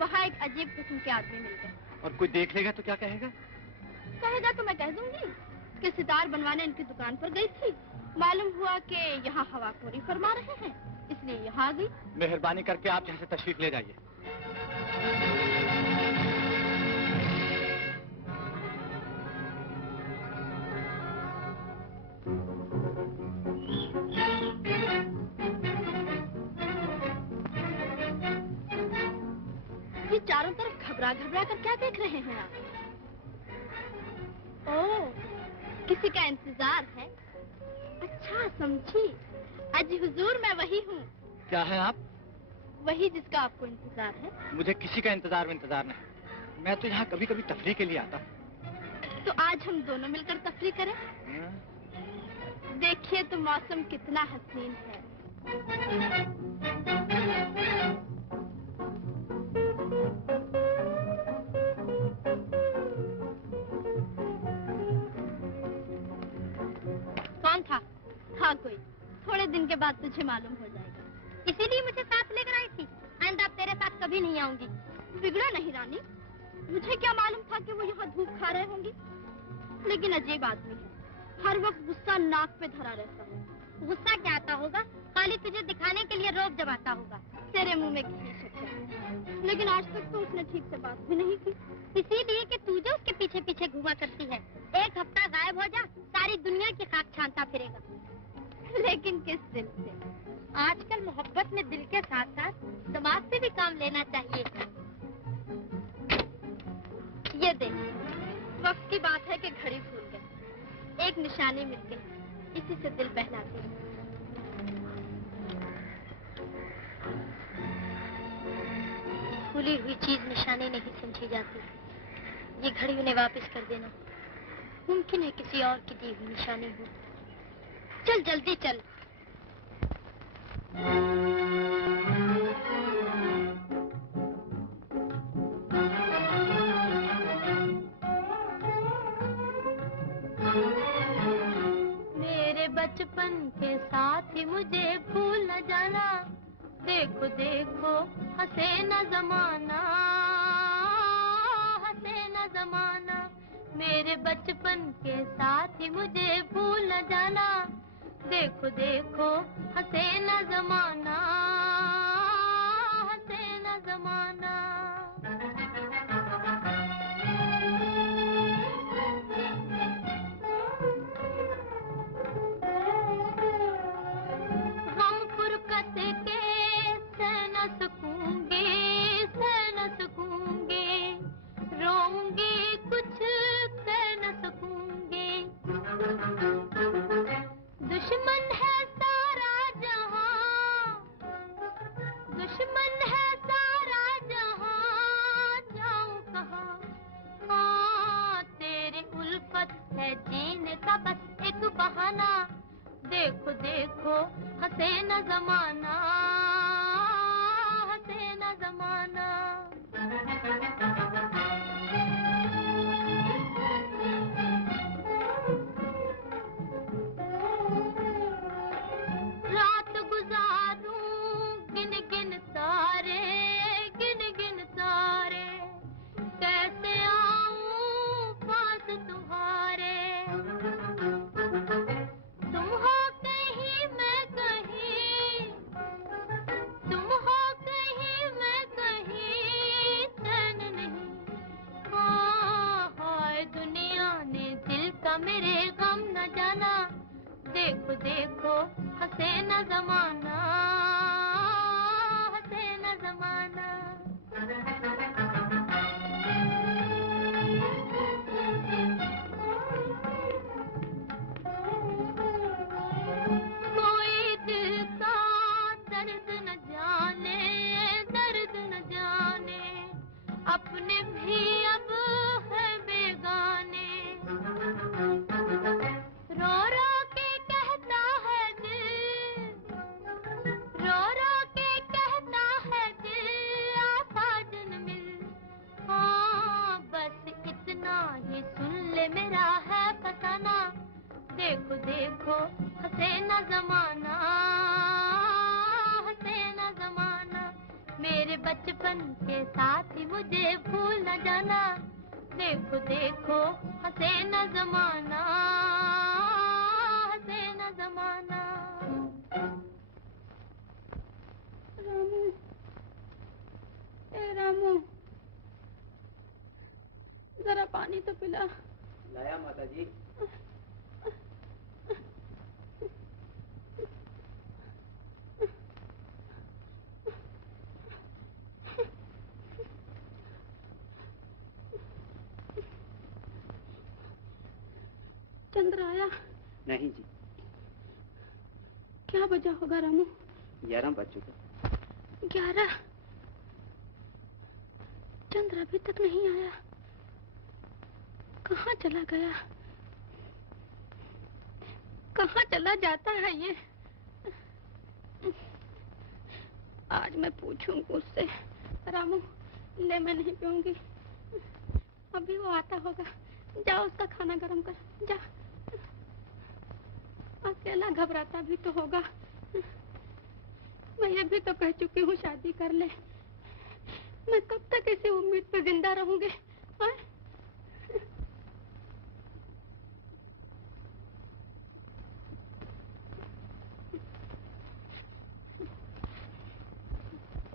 वहाँ एक अजीब किस्म के आदमी मिल गए। और कोई देख लेगा तो क्या कहेगा? कहेगा तो मैं कह दूंगी कि सितार बनवाने इनकी दुकान पर गई थी। मालूम हुआ कि यहाँ हवाखोरी फरमा रहे हैं, इसलिए यहाँ आ गई। मेहरबानी करके आप यहाँ से तशरीफ ले जाइए। ये चारों तरफ घबरा घबरा कर क्या देख रहे हैं आप? ओह, किसी का इंतजार है? अच्छा, समझी। अजी हुजूर, मैं वही हूँ। क्या है आप? वही जिसका आपको इंतजार है। मुझे किसी का इंतजार नहीं। मैं तो यहाँ कभी कभी तफरीह के लिए आता हूँ। तो आज हम दोनों मिलकर तफरीह करें? देखिए तो मौसम कितना हसीन है। कौन था? हाँ, कोई। थोड़े दिन के बाद तुझे मालूम हो जाएगा। इसीलिए मुझे साथ लेकर आई थी। आइंदा अब तेरे साथ कभी नहीं आऊंगी। बिगड़ा नहीं रानी। मुझे क्या मालूम था कि वो यहाँ धूप खा रहे होंगी। लेकिन अजीब आदमी है, हर वक्त गुस्सा नाक पे धरा रहता है। गुस्सा क्या आता होगा? खाली तुझे दिखाने के लिए रोब जमाता होगा। तेरे मुंह में घी शक्कर। लेकिन आज तक तो उसने ठीक से बात भी नहीं की। इसीलिए कि तू जो उसके पीछे पीछे घुमा करती है। एक हफ्ता गायब हो जा, सारी दुनिया की खाक छानता फिरेगा। लेकिन किस दिल से? आजकल मोहब्बत में दिल के साथ साथ दिमाग से भी काम लेना चाहिए। ये देख, वक्त की बात है कि घड़ी भूल गई। एक निशानी मिल गई, इसी से दिल बहलाती है। भूली हुई चीज निशानी नहीं समझी जाती। ये घड़ी उन्हें वापस कर देना मुमकिन है किसी और की दी हुई निशानी हो। चल जल्दी चल। मेरे बचपन के साथ ही मुझे भूल न जाना। देखो देखो हंसे न जमाना, हंसे न जमाना। मेरे बचपन के साथ ही मुझे भूल न जाना। देखो देखो हंसे न जमाना, हंसे न जमाना। गम फुरकत के सह न सकूंगी, सह न सकूंगी। रोम जीने का बस एक बहाना। देखो देखो हंसे न जमाना, हंसे न जमाना। रात गुजारूं गिन गिन तारे, गिन गिन तारे। कैसे आऊं पास तुम्हारे। तुम हो कहीं मैं कहीं, तुम हो कहीं मैं कहीं, चैन नहीं। हाँ हाय दुनिया ने दिल का मेरे गम न जाना। देखो देखो हंसे न जमाना, हंसे न जमाना। कोई दिल का दर्द न जाने, दर्द न जाने। अपने भी अब है बेगाने। रो रो के कहता है दिल, रो रो के कहता है दिल, आवाज न मिल। हाँ बस इतना ही सुन ले मेरा है फसाना। देखो देखो हंसे न जमाना, हंसे न जमाना। मेरे बचपन के साथ ही मुझे भूल न जाना। देखो देखो हंसे न जमाना, हंसे न जमाना। रामू, ए रामू, जरा पानी तो पिला। लाया माता जी। चंद्र आया? नहीं जी। क्या बजा होगा रामू? 11 बज चुके। 11? चंद्र अभी तक नहीं आया। कहाँ चला गया? कहाँ चला जाता है ये? आज मैं पूछूंगी उससे। रामू ले, मैं नहीं पीऊंगी। अभी वो आता होगा। जा उसका खाना गरम कर, जा। अकेला घबराता भी तो होगा। मैं ये भी तो कह चुकी हूँ शादी कर ले। मैं कब तक इसी उम्मीद पर जिंदा रहूंगी?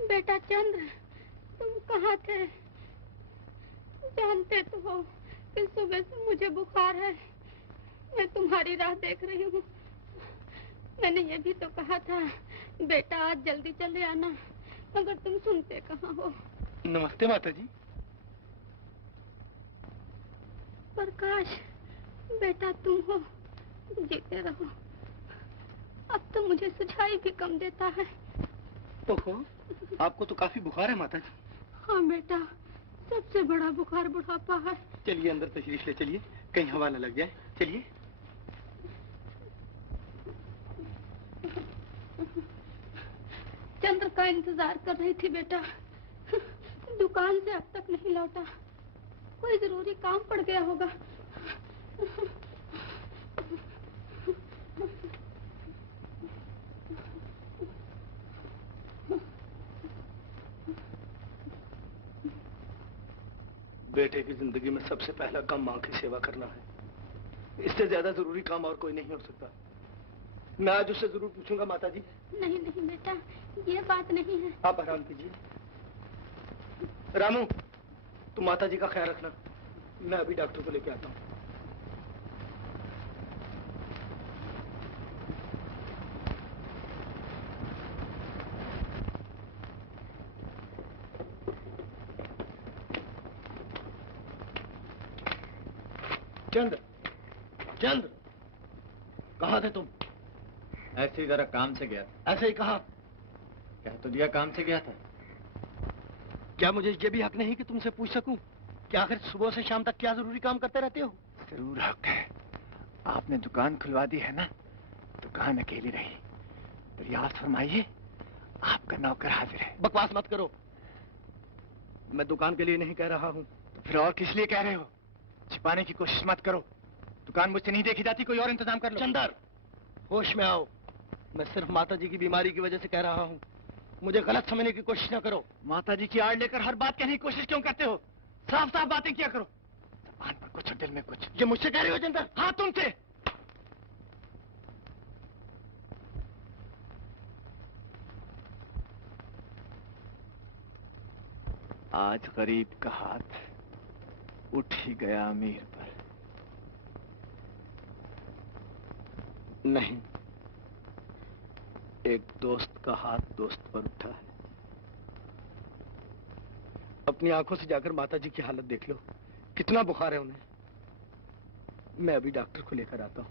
बेटा चंद्र, तुम कहाँ थे? जानते तो हो कि सुबह से मुझे बुखार है। मैं तुम्हारी राह देख रही हूँ। मैंने ये भी तो कहा था बेटा आज जल्दी चले आना, मगर तुम सुनते कहाँ हो। नमस्ते माता जी। प्रकाश बेटा तुम हो, जीते रहो। अब तो मुझे सुझाई भी कम देता है। ओहो, आपको तो काफी बुखार है माता जी। हाँ बेटा, सबसे बड़ा बुखार बुढ़ापा है। चलिए अंदर तशरीफ ले चलिए, कहीं हवा न लग जाए। चलिए। चंद्र का इंतजार कर रही थी बेटा। दुकान से अब तक नहीं लौटा। कोई जरूरी काम पड़ गया होगा। बेटे की जिंदगी में सबसे पहला काम माँ की सेवा करना है। इससे ज्यादा जरूरी काम और कोई नहीं हो सकता। मैं आज उससे जरूर पूछूंगा माता जी। नहीं नहीं बेटा, ये बात नहीं है। आप आराम कीजिए। रामू, तुम माता जी का ख्याल रखना। मैं अभी डॉक्टर को लेके आता हूँ। चंद्र, चंद्र, कहाँ थे तुम? ऐसे ही जरा काम से गया था। ऐसे ही कहा? कह तो दिया काम से गया था। क्या मुझे ये भी हक नहीं कि तुमसे पूछ सकूं कि आखिर सुबह से शाम तक क्या जरूरी काम करते रहते हो? जरूर हक है। आपने दुकान खुलवा दी है ना, दुकान अकेली रही। रियाज फरमाइए, आपका नौकर हाजिर है। बकवास मत करो, मैं दुकान के लिए नहीं कह रहा हूँ। तो फिर और किस लिए कह रहे हो? छिपाने की कोशिश मत करो, दुकान मुझसे नहीं देखी जाती, कोई और इंतजाम कर लो। चंदर, होश में आओ। मैं सिर्फ माताजी की बीमारी की वजह से कह रहा हूँ, मुझे गलत समझने की कोशिश न करो। माताजी की आड़ लेकर हर बात कहने की कोशिश क्यों करते हो? साफ साफ बातें किया करो, ज़बान पर कुछ और दिल में कुछ। ये मुझसे कह रहे हो चंदर? हाँ, तुमसे। आज गरीब का हाथ उठ ही गया अमीर पर। नहीं, एक दोस्त का हाथ दोस्त पर उठा है। अपनी आंखों से जाकर माताजी की हालत देख लो, कितना बुखार है उन्हें। मैं अभी डॉक्टर को लेकर आता हूँ।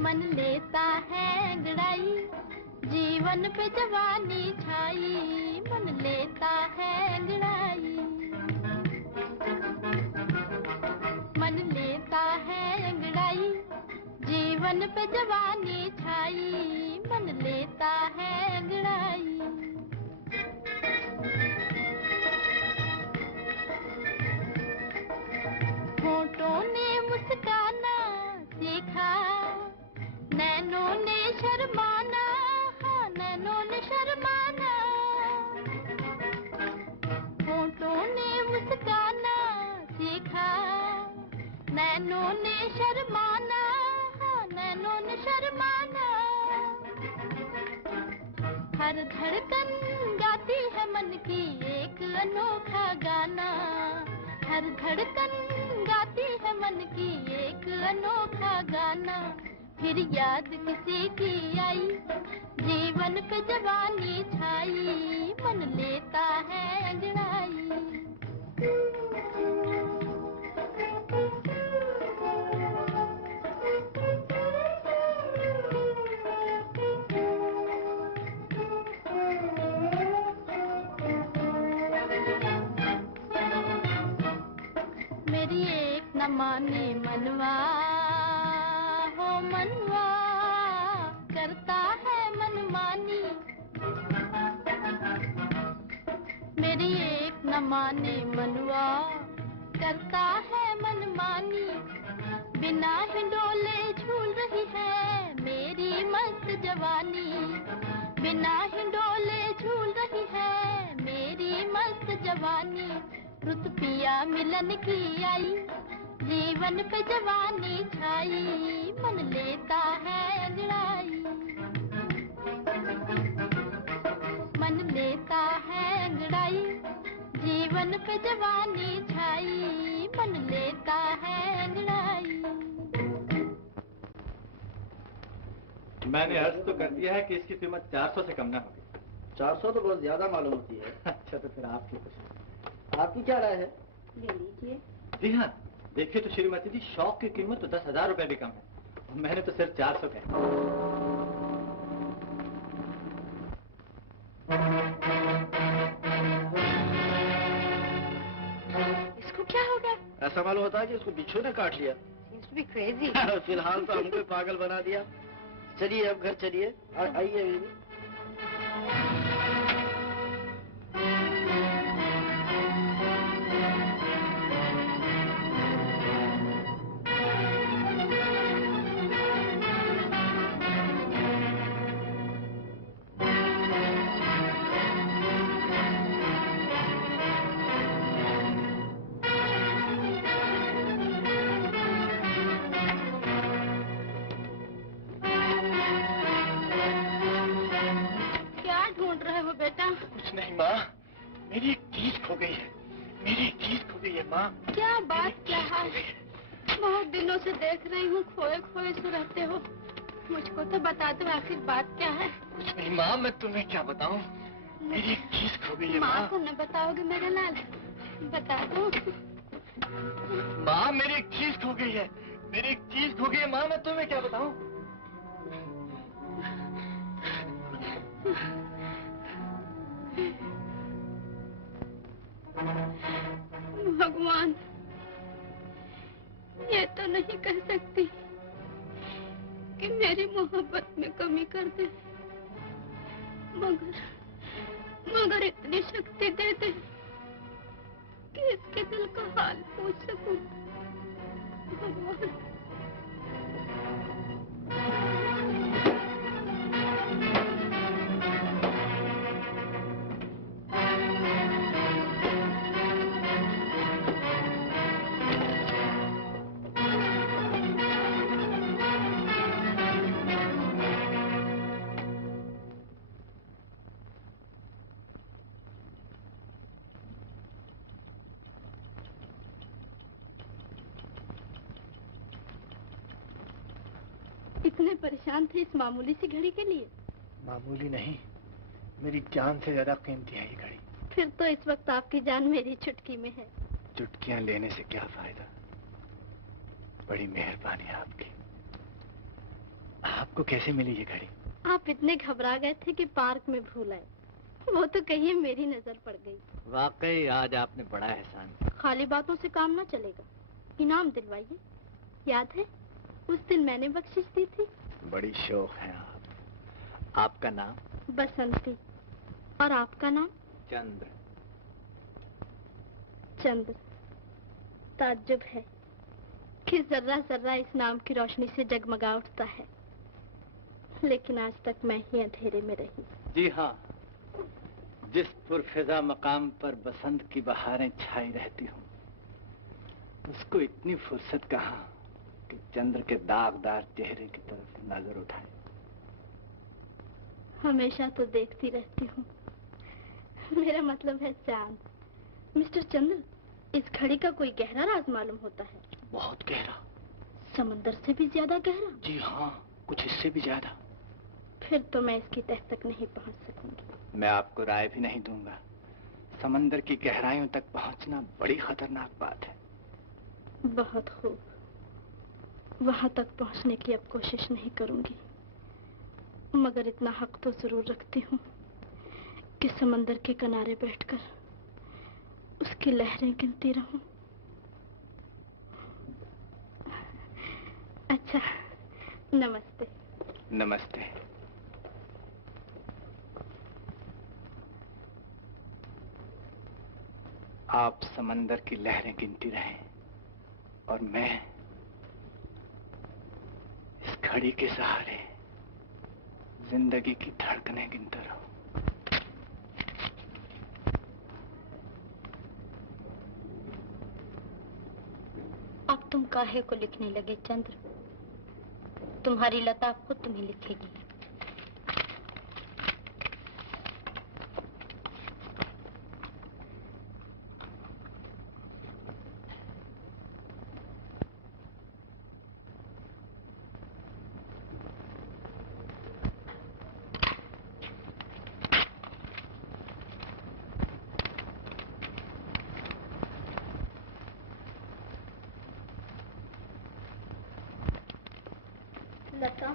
मन लेता है अंगड़ाई, जीवन पे जवानी छाई। मन लेता है अंगड़ाई, मन लेता है अंगड़ाई, जीवन पे जवानी छाई। मन लेता है अंगड़ाई। होठों ने मुस्काना सीखा, नैनों ने शर्माना, हाँ नैनों ने शर्माना। होठों ने मुस्काना सीखा, नैनों ने शर्माना, हाँ नैनों ने शर्माना। हर धड़कन गाती है मन की एक अनोखा गाना। हर धड़कन गाती है मन की एक अनोखा गाना। फिर याद किसी की आई, जीवन पे जवानी छाई। मन लेता है अंगड़ाई। मेरी एक न माने मनवा, हो मनवा करता है मनमानी। मेरी एक न माने मनवा करता है मनमानी। बिना हिंडोले झूल रही है मेरी मस्त जवानी। बिना हिंडोले झूल रही है मेरी मस्त जवानी। रुत पिया मिलन की आई, जीवन पे जवानी छाई। मन लेता है अंगड़ाई, मन लेता है अंगड़ाई। जीवन पे जवानी छाई। मन लेता है अंगड़ाई। मैंने अर्ज तो कर दिया है कि इसकी कीमत 400 से कम ना होगी। 400 तो बहुत ज्यादा मालूम होती है। अच्छा, तो फिर आपकी खुशी। आपकी क्या राय है? ले लीजिए। जी हाँ, देखिए तो श्रीमती जी, शौक की कीमत तो 10,000 रुपए भी कम है। मैंने तो सिर्फ 400 कहा। इसको क्या हो गया? ऐसा मालूम होता है कि इसको बिच्छू ने काट लिया। Seems to be crazy. फिलहाल तो हमको पागल बना दिया। चलिए अब घर चलिए। आइए बीबी। कुछ नहीं माँ, मेरी चीज खो गई है। मेरी चीज खो गई है माँ। क्या बात क्या है? बहुत दिनों से देख रही हूँ, खोए खोए से रहते हो। मुझको तो बता दो आखिर बात क्या है। कुछ नहीं माँ, मैं तुम्हें क्या बताऊँ, मेरी एक चीज खो गई है माँ को न बताओगे मेरे लाल, बता दो। माँ मेरी एक चीज खो गई है, मेरी एक चीज खो गई है माँ, मैं तुम्हें क्या बताऊँ। भगवान, ये तो नहीं कह सकती कि मेरी मोहब्बत में कमी कर दे, मगर इतनी शक्ति दे दे कि इसके दिल का हाल पूछ सकूं। भगवान। इतने परेशान थे इस मामूली सी घड़ी के लिए? मामूली नहीं, मेरी जान से ज्यादा कीमती है ये घड़ी। फिर तो इस वक्त आपकी जान मेरी चुटकी में है। चुटकियां लेने से क्या फायदा, बड़ी मेहरबानी आपकी। आपको कैसे मिली ये घड़ी? आप इतने घबरा गए थे कि पार्क में भूल आए। वो तो कहिए मेरी नजर पड़ गई। वाकई आज आपने बड़ा एहसान किया। खाली बातों से काम ना चलेगा, इनाम दिलवाइए। याद है उस दिन मैंने बख्शिश दी थी? बड़ी शौक है आप। आपका नाम? बसंती। और आपका नाम? चंद्र। चंद्र। ताज्जुब है कि जर्रा जर्रा इस नाम की रोशनी से जगमगा उठता है, लेकिन आज तक मैं ही अंधेरे में रही। जी हाँ, जिस पुरफिजा मकाम पर बसंत की बहारें छाई रहती हूँ, उसको इतनी फुर्सत कहाँ कि चंद्र के दागदार चेहरे की तरफ नजर उठाए। हमेशा तो देखती रहती हूँ, मेरा मतलब है चांद। मिस्टर चंद्र, इस घड़ी का कोई गहरा राज मालूम होता है? बहुत गहरा। समंदर से भी ज्यादा गहरा? जी हाँ, कुछ इससे भी ज्यादा। फिर तो मैं इसकी तह तक नहीं पहुँच सकूंगी। मैं आपको राय भी नहीं दूंगा। समंदर की गहराइयों तक पहुंचना बड़ी खतरनाक बात है। बहुत खूब, वहां तक पहुंचने की अब कोशिश नहीं करूंगी, मगर इतना हक तो जरूर रखती हूँ कि समंदर के किनारे बैठकर उसकी लहरें गिनती रहूं। अच्छा, नमस्ते। नमस्ते। आप समंदर की लहरें गिनती रहें और मैं इस घड़ी के सहारे जिंदगी की धड़कनें गिनता रहूं। अब तुम काहे को लिखने लगे चंद्र? तुम्हारी लता खुद तुम्हें लिखेगी। लता,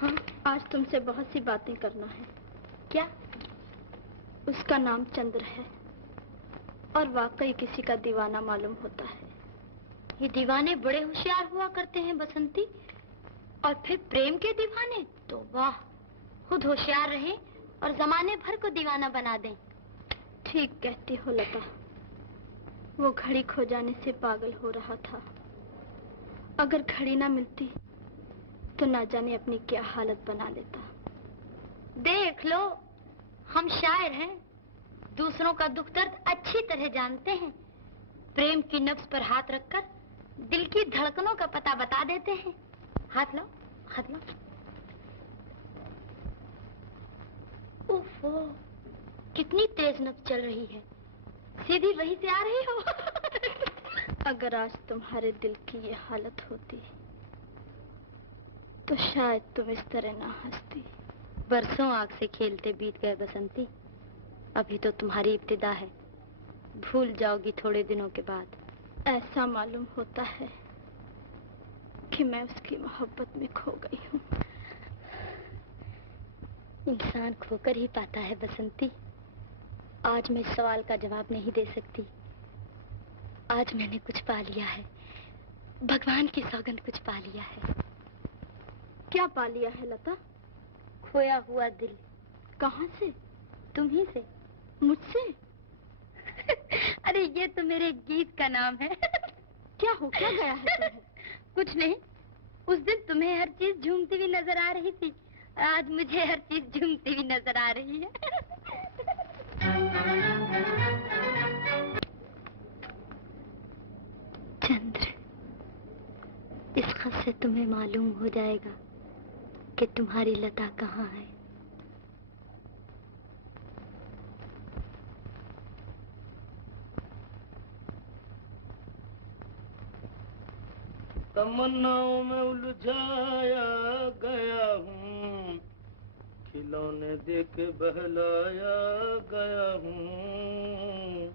हाँ, आज तुमसे बहुत सी बातें करना है। क्या? उसका नाम चंद्र है और वाकई किसी का दीवाना मालूम होता है। ये दीवाने बड़े होशियार हुआ करते हैं बसंती, और फिर प्रेम के दीवाने तो वाह, खुद होशियार रहें और जमाने भर को दीवाना बना दें। ठीक कहती हो लता, वो घड़ी खो जाने से पागल हो रहा था। अगर घड़ी ना मिलती तो ना जाने अपनी क्या हालत बना लेता। देख लो, हम शायर हैं, दूसरों का दुख दर्द अच्छी तरह जानते हैं। प्रेम की नब्ज पर हाथ रखकर दिल की धड़कनों का पता बता देते हैं। हाथ लो, हाथ लो। ओफो, कितनी तेज नब्ज चल रही है। सीधी वहीं से आ रही हो। अगर आज तुम्हारे दिल की ये हालत होती तो शायद तुम इस तरह ना हंसती। बरसों आग से खेलते बीत गए बसंती, अभी तो तुम्हारी इब्तिदा है, भूल जाओगी थोड़े दिनों के बाद। ऐसा मालूम होता है कि मैं उसकी मोहब्बत में खो गई हूँ। इंसान खोकर ही पाता है बसंती। आज मैं इस सवाल का जवाब नहीं दे सकती। आज मैंने कुछ पा लिया है, भगवान की सौगंध कुछ पा लिया है। क्या पा लिया है लता? खोया हुआ दिल। कहाँ से? तुम्ही से। मुझसे? अरे ये तो मेरे गीत का नाम है। क्या हो क्या गया है तुम्हें? कुछ नहीं, उस दिन तुम्हें हर चीज झूमती हुई नजर आ रही थी, आज मुझे हर चीज झूमती हुई नजर आ रही है। चंद्र, इस खत से तुम्हें मालूम हो जाएगा कि तुम्हारी लता कहाँ है। तमन्नाओं में उलझाया गया हूँ, खिलौने देख बहलाया गया हूँ।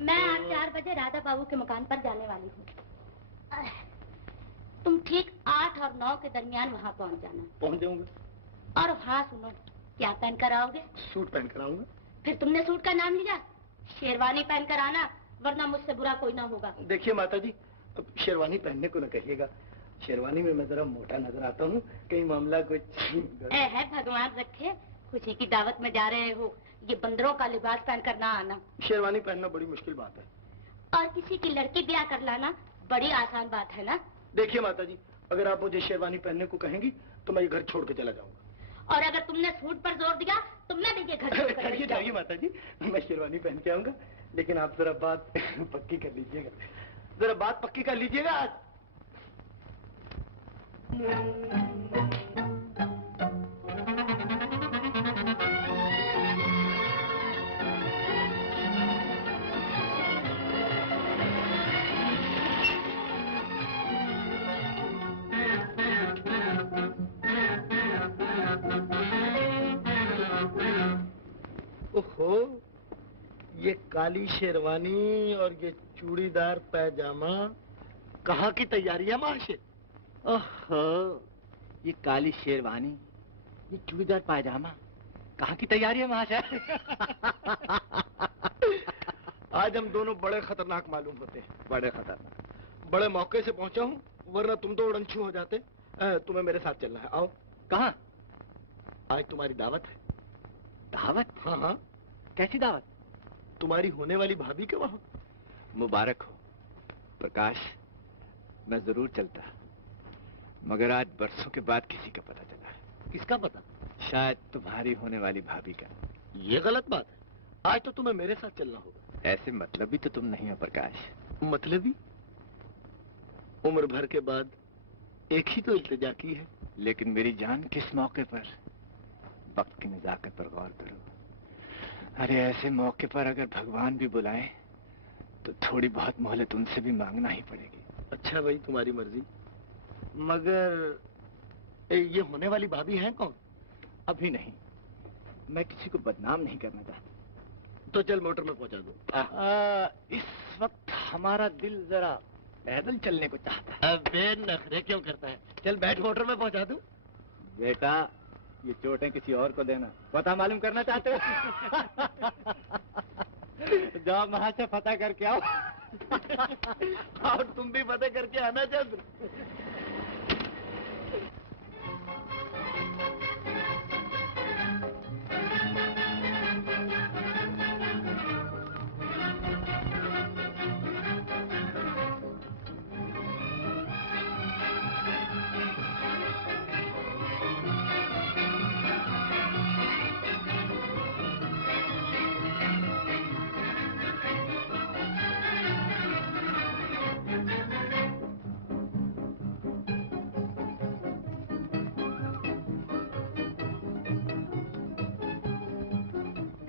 मैं आज 4 बजे राधा बाबू के मकान पर जाने वाली हूँ। तुम ठीक 8 और 9 के दरमियान वहाँ पहुँच जाना। पहुँच जाऊंगा। और हाँ सुनो, क्या पहन कर आओगे? सूट पहन कर आऊंगा। फिर तुमने सूट का नाम लिया, शेरवानी पहन कर आना, वरना मुझसे बुरा कोई ना होगा। देखिए माता जी, अब शेरवानी पहनने को न कहिएगा, शेरवानी में मैं जरा मोटा नजर आता हूँ, कहीं मामला कुछ है भगवान रखे, खुशी की दावत में जा रहे हो, ये बंदरों का लिबास पहनकर ना आना। शेरवानी पहनना बड़ी मुश्किल बात है। और किसी की लड़की ब्याह कर लाना बड़ी आसान बात है ना। देखिए माता जी, अगर आप मुझे शेरवानी पहनने को कहेंगी तो मैं ये घर छोड़ के चला जाऊंगा। और अगर तुमने सूट पर जोर दिया तो मैं भी ये घर छोड़ कर ठहरिए ठहरिए माता जी, मैं शेरवानी पहन के आऊंगा, लेकिन आप जरा बात पक्की कर लीजिएगा, जरा बात पक्की कर लीजिएगा आज। ओहो, ये काली शेरवानी और ये चूड़ीदार पैजामा, कहाँ की तैयारी है महाशय? ओहो, ये काली शेरवानी, ये चूड़ीदार पायजामा, कहाँ की तैयारी है महाशय? आज हम दोनों बड़े खतरनाक मालूम होते हैं। बड़े खतरनाक। बड़े मौके से पहुंचा हूँ, वरना तुम दो उड़नछू हो जाते। तुम्हें मेरे साथ चलना है, आओ। कहाँ? आज तुम्हारी दावत है। दावत? हाँ हाँ। कैसी दावत? तुम्हारी होने वाली भाभी के वहाँ। मुबारक हो प्रकाश, मैं जरूर चलता, मगर आज बरसों के बाद किसी का पता चला है। किसका पता? शायद तुम्हारी होने वाली भाभी का। ये गलत बात है, आज तो तुम्हें मेरे साथ चलना होगा। ऐसे मतलबी तो तुम नहीं हो प्रकाश। मतलबी? उम्र भर के बाद एक ही तो इल्तिजा की है। लेकिन मेरी जान, किस मौके पर? वक्त की नजाकत पर गौर करो। अरे ऐसे मौके पर अगर भगवान भी बुलाए तो थोड़ी बहुत मोहलत उनसे भी मांगना ही पड़ेगी। अच्छा भाई, तुम्हारी मर्जी, मगर ये होने वाली भाभी हैं कौन? अभी नहीं, मैं किसी को बदनाम नहीं करना चाहता। तो चल मोटर में पहुंचा दो। इस वक्त हमारा दिल जरा पैदल चलने को चाहता है। अबे नखरे क्यों करता है? चल बैठ, मोटर में पहुंचा दूं। बेटा, ये चोटें किसी और को देना, पता मालूम करना चाहते हो? जाओ वहां से पता करके आओ। और तुम भी पता करके आना चंद्र।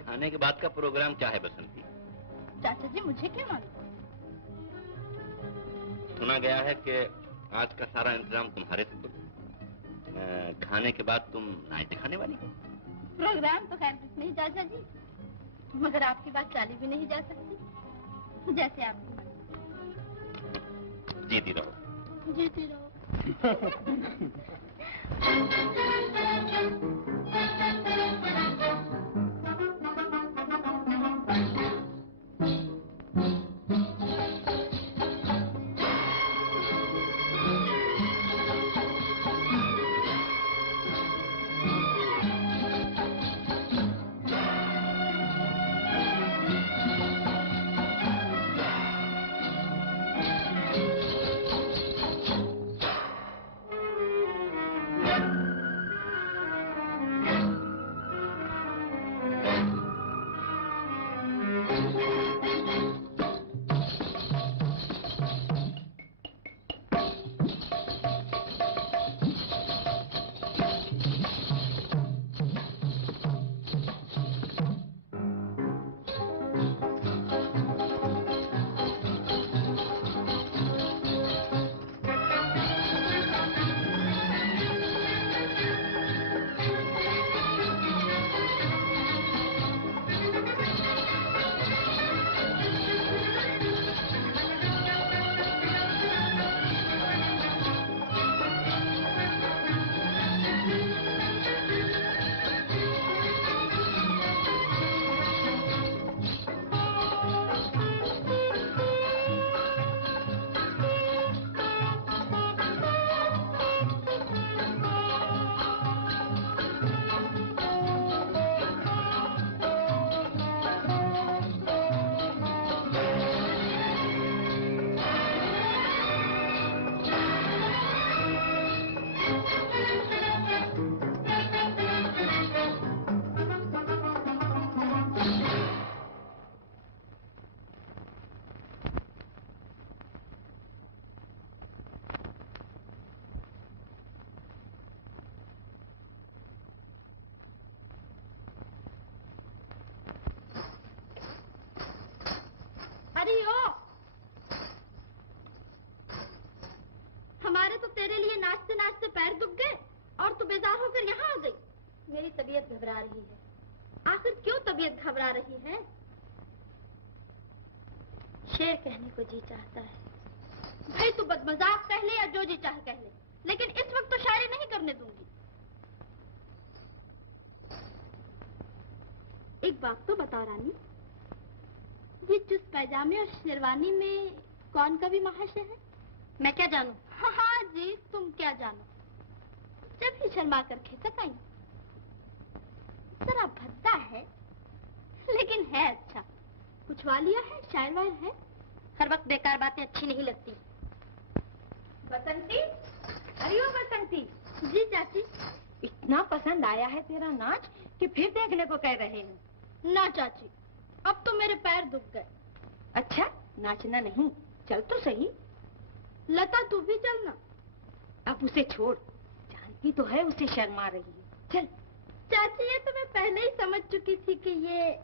खाने के बाद का प्रोग्राम क्या है बसंती? चाचा जी मुझे क्या मालूम? सुना गया है कि आज का सारा इंतजाम तुम्हारे सुपुर्द। खाने के बाद तुम नाच दिखाने वाली हो। प्रोग्राम तो खैर कुछ नहीं चाचा जी, मगर आपकी बात चाली भी नहीं जा सकती। जैसे आपकी मर्जी। जीती रहो। जीती रहो। हमारे तो तेरे लिए नाचते नाचते पैर दुख गए और तू बेजार होकर यहाँ आ गई। मेरी तबीयत घबरा रही है। आखिर क्यों तबीयत घबरा रही है? शेर कहने को जी चाहता है। भाई तू बदमजाक कह ले या जो जी चाहे कह ले, लेकिन इस वक्त तो शायरी नहीं करने दूंगी। एक बात तो बता रानी, ये चुस्त पैजामे और शेरवानी में कौन का भी महाशय है? मैं क्या जानूं? हाँ जी, तुम क्या जानो। जब ही शर्मा कर खिसक आई। जरा भद्दा है लेकिन है अच्छा। कुछ वालिया है, शायर वायर है। हर वक्त बेकार बातें अच्छी नहीं लगती। बसंती, अरे ओ बसंती। जी चाची। इतना पसंद आया है तेरा नाच कि फिर देखने को कह रहे हैं। ना चाची, अब तो मेरे पैर दुख गए। अच्छा, नाचना नहीं, चल तो सही। लता तू भी चलना। अब उसे छोड़, जानती तो है उसे शर्मा रही है। चल। चाची ये तो मैं पहले ही समझ चुकी थी कि ये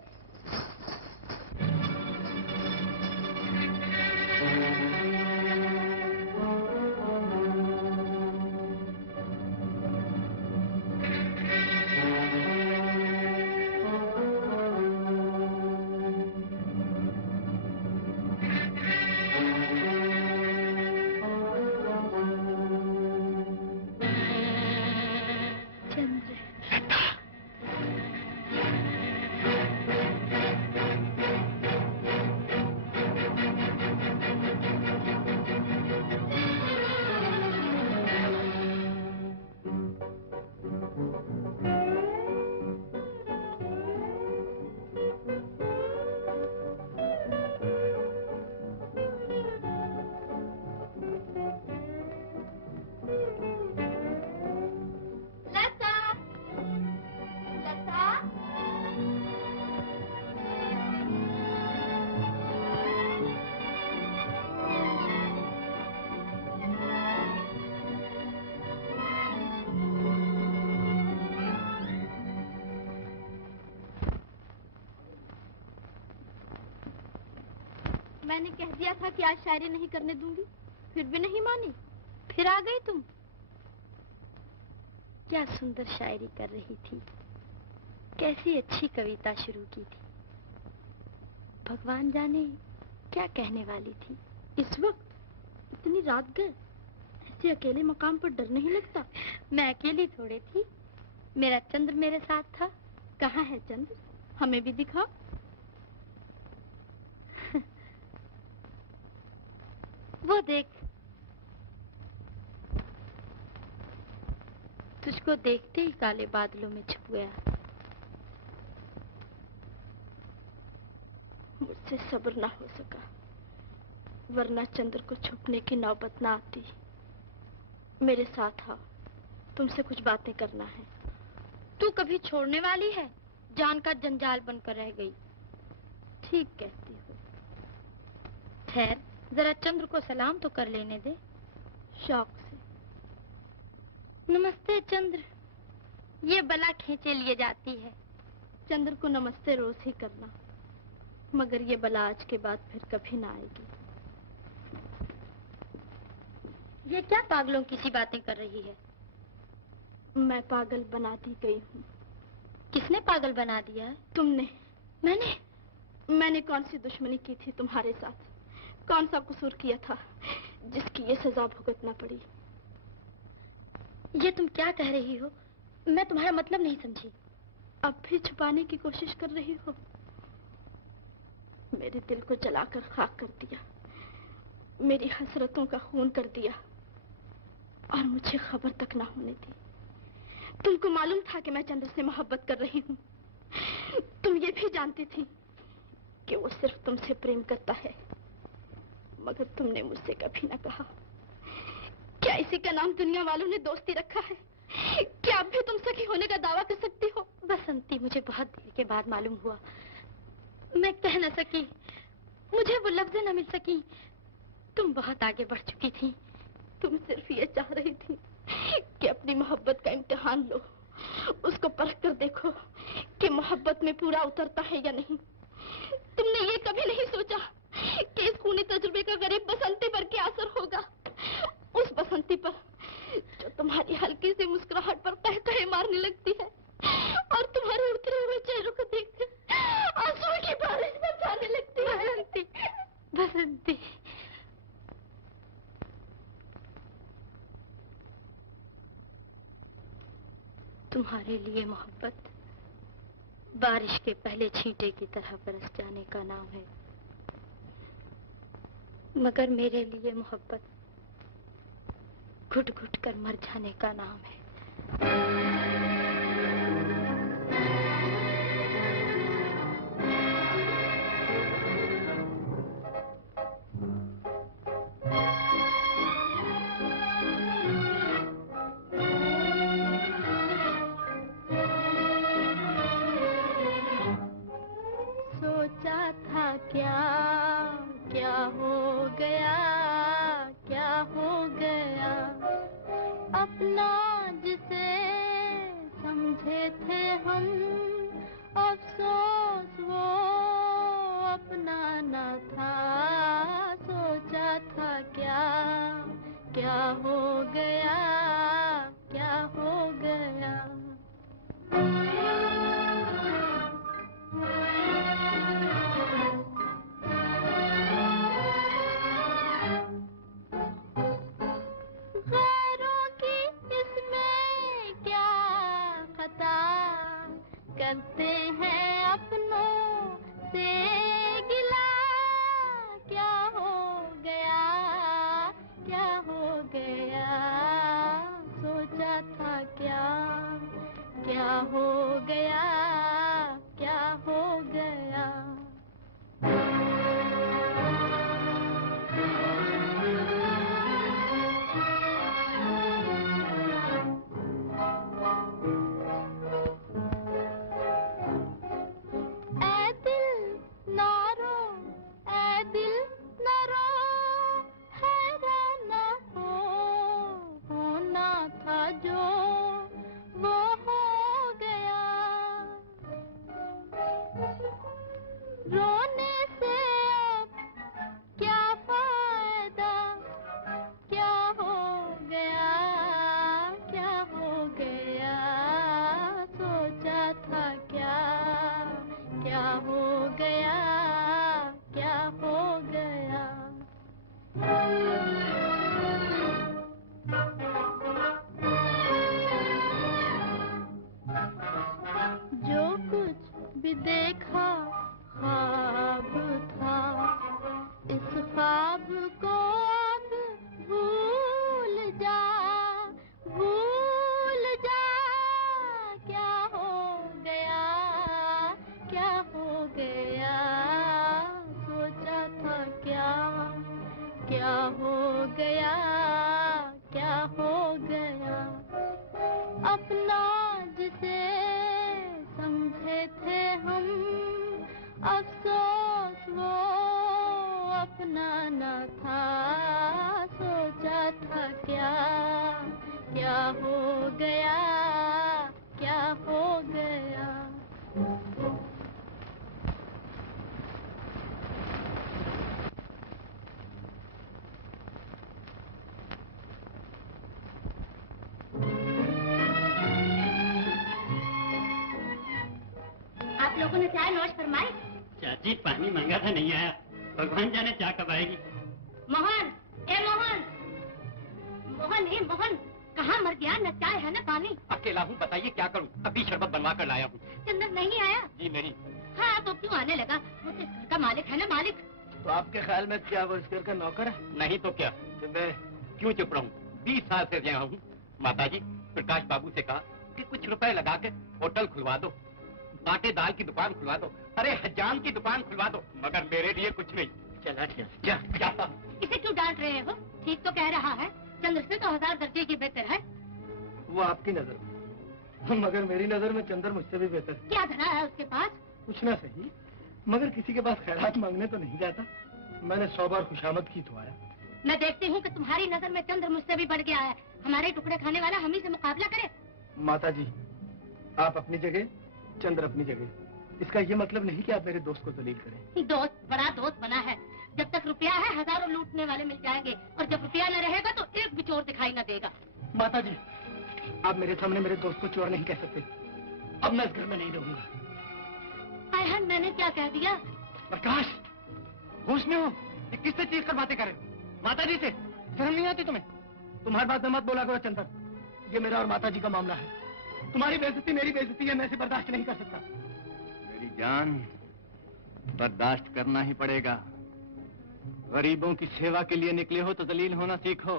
मैंने कह दिया था कि आज शायरी नहीं करने दूंगी। फिर भी नहीं मानी, फिर आ गई तुम। क्या सुंदर शायरी कर रही थी, कैसी अच्छी कविता शुरू की थी। भगवान जाने क्या कहने वाली थी। इस वक्त इतनी रात गए, ऐसे अकेले मकाम पर डर नहीं लगता? मैं अकेली थोड़ी थी, मेरा चंद्र मेरे साथ था। कहाँ है चंद्र? हमें भी दिखा। वो देख, तुझको देखते ही काले बादलों में छुप गया। मुझसे सब्र ना हो सका, वरना चंद्र को छुपने की नौबत ना आती। मेरे साथ आओ, तुमसे कुछ बातें करना है। तू कभी छोड़ने वाली है? जान का जंजाल बनकर रह गई। ठीक कहती हो। खैर, जरा चंद्र को सलाम तो कर लेने दे। शौक से। नमस्ते चंद्र। ये बला खींचे लिए जाती है। चंद्र को नमस्ते रोज ही करना, मगर ये बला आज के बाद फिर कभी ना आएगी। ये क्या पागलों की सी बातें कर रही है? मैं पागल बना दी गई हूँ। किसने पागल बना दिया है? तुमने। मैंने कौन सी दुश्मनी की थी तुम्हारे साथ? कौन सा कसूर किया था जिसकी ये सजा भुगतना पड़ी? ये तुम क्या कह रही हो? मैं तुम्हारा मतलब नहीं समझी। अब भी छुपाने की कोशिश कर रही हो? मेरे दिल को जलाकर खाक कर दिया, मेरी हसरतों का खून कर दिया, और मुझे खबर तक ना होने दी। तुमको मालूम था कि मैं चंद्र से मोहब्बत कर रही हूँ। तुम ये भी जानती थी कि वो सिर्फ तुमसे प्रेम करता है, मगर तुमने मुझसे कभी ना कहा। क्या इसी का नाम दुनिया वालों ने दोस्ती रखा है? क्या अब भी तुम सखी होने का दावा कर सकती हो? बसंती, मुझे बहुत देर के बाद मालूम हुआ। मैं कह न सकी, मुझे वो लफ्ज़ न मिल सकी। तुम बहुत आगे बढ़ चुकी थी। तुम सिर्फ ये चाह रही थी कि अपनी मोहब्बत का इम्तिहान लो, उसको परख कर देखो कि मोहब्बत में पूरा उतरता है या नहीं। तुमने ये कभी नहीं सोचा कि इस खूनी तजुर्बे का गरीब बसंती पर क्या असर होगा। उस बसंती पर जो तुम्हारी हल्की सी मुस्कुराहट पर कह मारने लगती है, और तुम्हारे उतरे हुए चेहरों को देखकर आंसुओं की बारिश बरसाने लगती है। बसंती, तुम्हारे लिए मोहब्बत बारिश के पहले छींटे की तरह बरस जाने का नाम है, मगर मेरे लिए मोहब्बत घुट घुट कर मर जाने का नाम है। सोचा था क्या क्या हो गया, क्या हो गया, अपना जिसे समझे थे हम, अफसोस वो अपना न था। सोचा था क्या क्या हो गया, क्या हो गया। गैरों की इसमें क्या खता, करते हैं अपनों से गिला। क्या हो गया, क्या हो गया, सोचा था क्या क्या हो गया, क्या हो गया। ऐ दिल ना रो, ऐ दिल ना रो, हैरान ना हो, होना था जो वो हो गया। रोने से अब क्या फायदा, अपना जिसे समझे थे हम, अफसोस वो अपना न था। सोचा था क्या क्या हो गया, क्या हो गया। आप लोगों ने चाय नोश फरमाई? चाची पानी मांगा था, नहीं आया। भगवान जाने चाय कब आएगी। मोहन, ए मोहन, मोहन, ए मोहन, कहाँ मर गया? न चाय है न पानी। अकेला हूँ, बताइए क्या करूँ? अभी शरबत बनवा कर लाया हूँ। चंदन नहीं आया? जी नहीं। हाँ तो क्यों आने लगा? वो तो इस घर का मालिक है ना, मालिक। तो आपके ख्याल में क्या वो इस घर का नौकर है? नहीं तो क्या, तो मैं क्यों चुप रहूँ? 20 साल से यहाँ हूँ। माताजी, प्रकाश बाबू से कहा कि कुछ रुपए लगा के होटल खुलवा दो, बाटे दाल की दुकान खुलवा दो, अरे हजाम की दुकान खुलवा दो, मगर मेरे लिए कुछ नहीं। चला जा। जाता। इसे क्यों डांट रहे हो? ठीक तो कह रहा है, चंद्र से तो 1000 दर्जे की बेहतर है। वो आपकी नजर में, मगर मेरी नजर में चंद्र मुझसे भी बेहतर है। क्या धरा है उसके पास? कुछ ना सही, मगर किसी के पास खैरात मांगने तो नहीं जाता। मैंने 100 बार खुशामद की तो आया। मैं देखती हूँ कि तुम्हारी नजर में चंद्र मुझसे भी बढ़ गया है। हमारे टुकड़े खाने वाला हम ही से मुकाबला करे। माता जी, आप अपनी जगह, चंद्र अपनी जगह। इसका ये मतलब नहीं कि आप मेरे दोस्त को दलील करें। दोस्त, बड़ा दोस्त बना है। जब तक रुपया है हजारों लूटने वाले मिल जाएंगे, और जब रुपया न रहेगा तो एक भी चोर दिखाई न देगा। माता जी, आप मेरे सामने मेरे दोस्त को चोर नहीं कह सकते। अब मैं इस घर में नहीं रहूंगा। हाय हाय, मैंने क्या कह दिया? प्रकाश, होश में हो? ये किससे चीज कर बातें करे? माता जी से शर्म नहीं आती तुम्हें? तुम्हारी बात में मत बोला करो चंदन, ये मेरा और माता जी का मामला है। तुम्हारी बेइज्जती मेरी बेइज्जती है, मैं इसे बर्दाश्त नहीं कर सकता। मेरी जान, बर्दाश्त करना ही पड़ेगा। गरीबों की सेवा के लिए निकले हो तो दलील होना सीखो।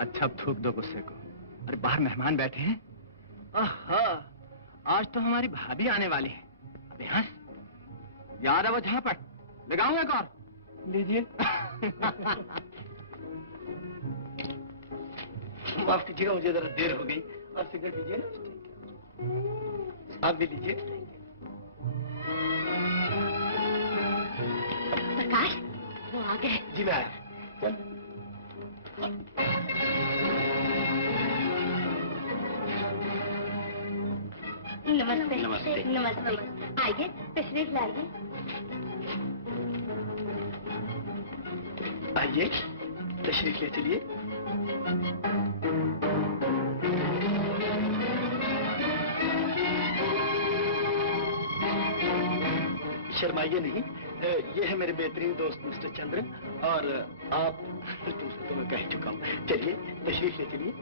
अच्छा, अब थूक दो गुस्से को। अरे बाहर मेहमान बैठे हैं। आहा, आज तो हमारी भाभी आने वाली है। अबे हंस, याद है वो झापट? लगाऊं एक और? लीजिए। माफ कीजिएगा, मुझे जरा देर हो गई। और सिगरेट लीजिए ना। आप भी लीजिए। प्रकाश, वो आ गए। जी मैं आया। चल। नमस्ते। नमस्ते। नमस्ते। आइए, तशरीफ लाइए। आइए, तशरीफ ले चलिए। शर्माइए नहीं, ये है मेरे बेहतरीन दोस्त मिस्टर चंद्र, और आप तुमसे तो मैं कह चुका हूँ। चलिए, तशरीफ ले चलिए।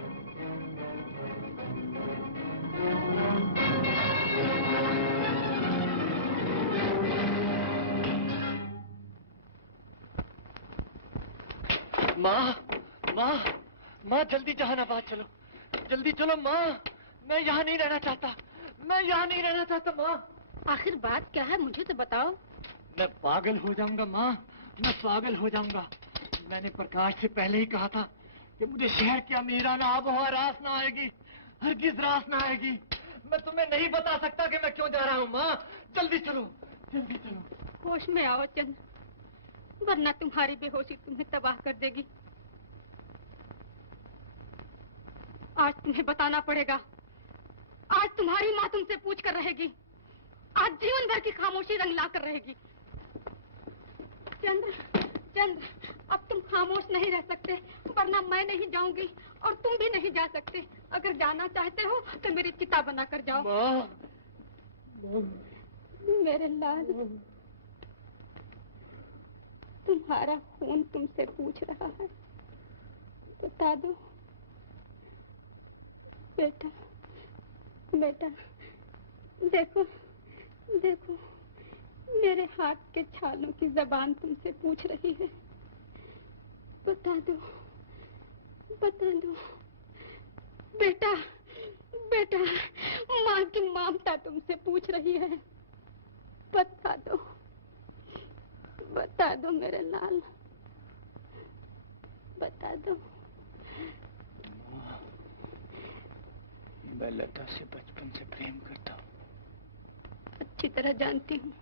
माँ, जल्दी जहानाबाद चलो, जल्दी चलो माँ। मैं यहाँ नहीं रहना चाहता, मैं यहाँ नहीं रहना चाहता माँ। आखिर बात क्या है, मुझे तो बताओ। मैं पागल हो जाऊंगा माँ, मैं पागल हो जाऊंगा। मैंने प्रकाश से पहले ही कहा था कि मुझे शहर की अमीराना आबोहवा रास ना आएगी, हरगिज रास ना आएगी। मैं तुम्हें नहीं बता सकता कि मैं क्यों जा रहा हूँ माँ। जल्दी चलो, जल्दी चलो। होश में आओ चंद्र, वरना तुम्हारी बेहोशी तुम्हें तबाह कर देगी। आज तुम्हें बताना पड़ेगा। आज तुम्हारी माँ तुमसे पूछ कर रहेगी। आज जीवन भर की खामोशी रंग ला कर रहेगी। चंद्र, चंद्र, अब तुम खामोश नहीं रह सकते, वरना मैं नहीं जाऊंगी और तुम भी नहीं जा सकते। अगर जाना चाहते हो तो मेरी चिता बना कर जाओ। मेरे लाल, तुम्हारा खून तुमसे पूछ रहा है, बता दो। बेटा, बेटा, देखो, देखो, मेरे हाथ के छालों की जबान तुमसे पूछ रही है। बता दो, बता दो। बेटा, बेटा, माँ की ममता तुमसे पूछ रही है। बता दो, बता दो मेरे लाल, बता दो। मैं लता से बचपन से प्रेम करता हूँ। अच्छी तरह जानती हूँ।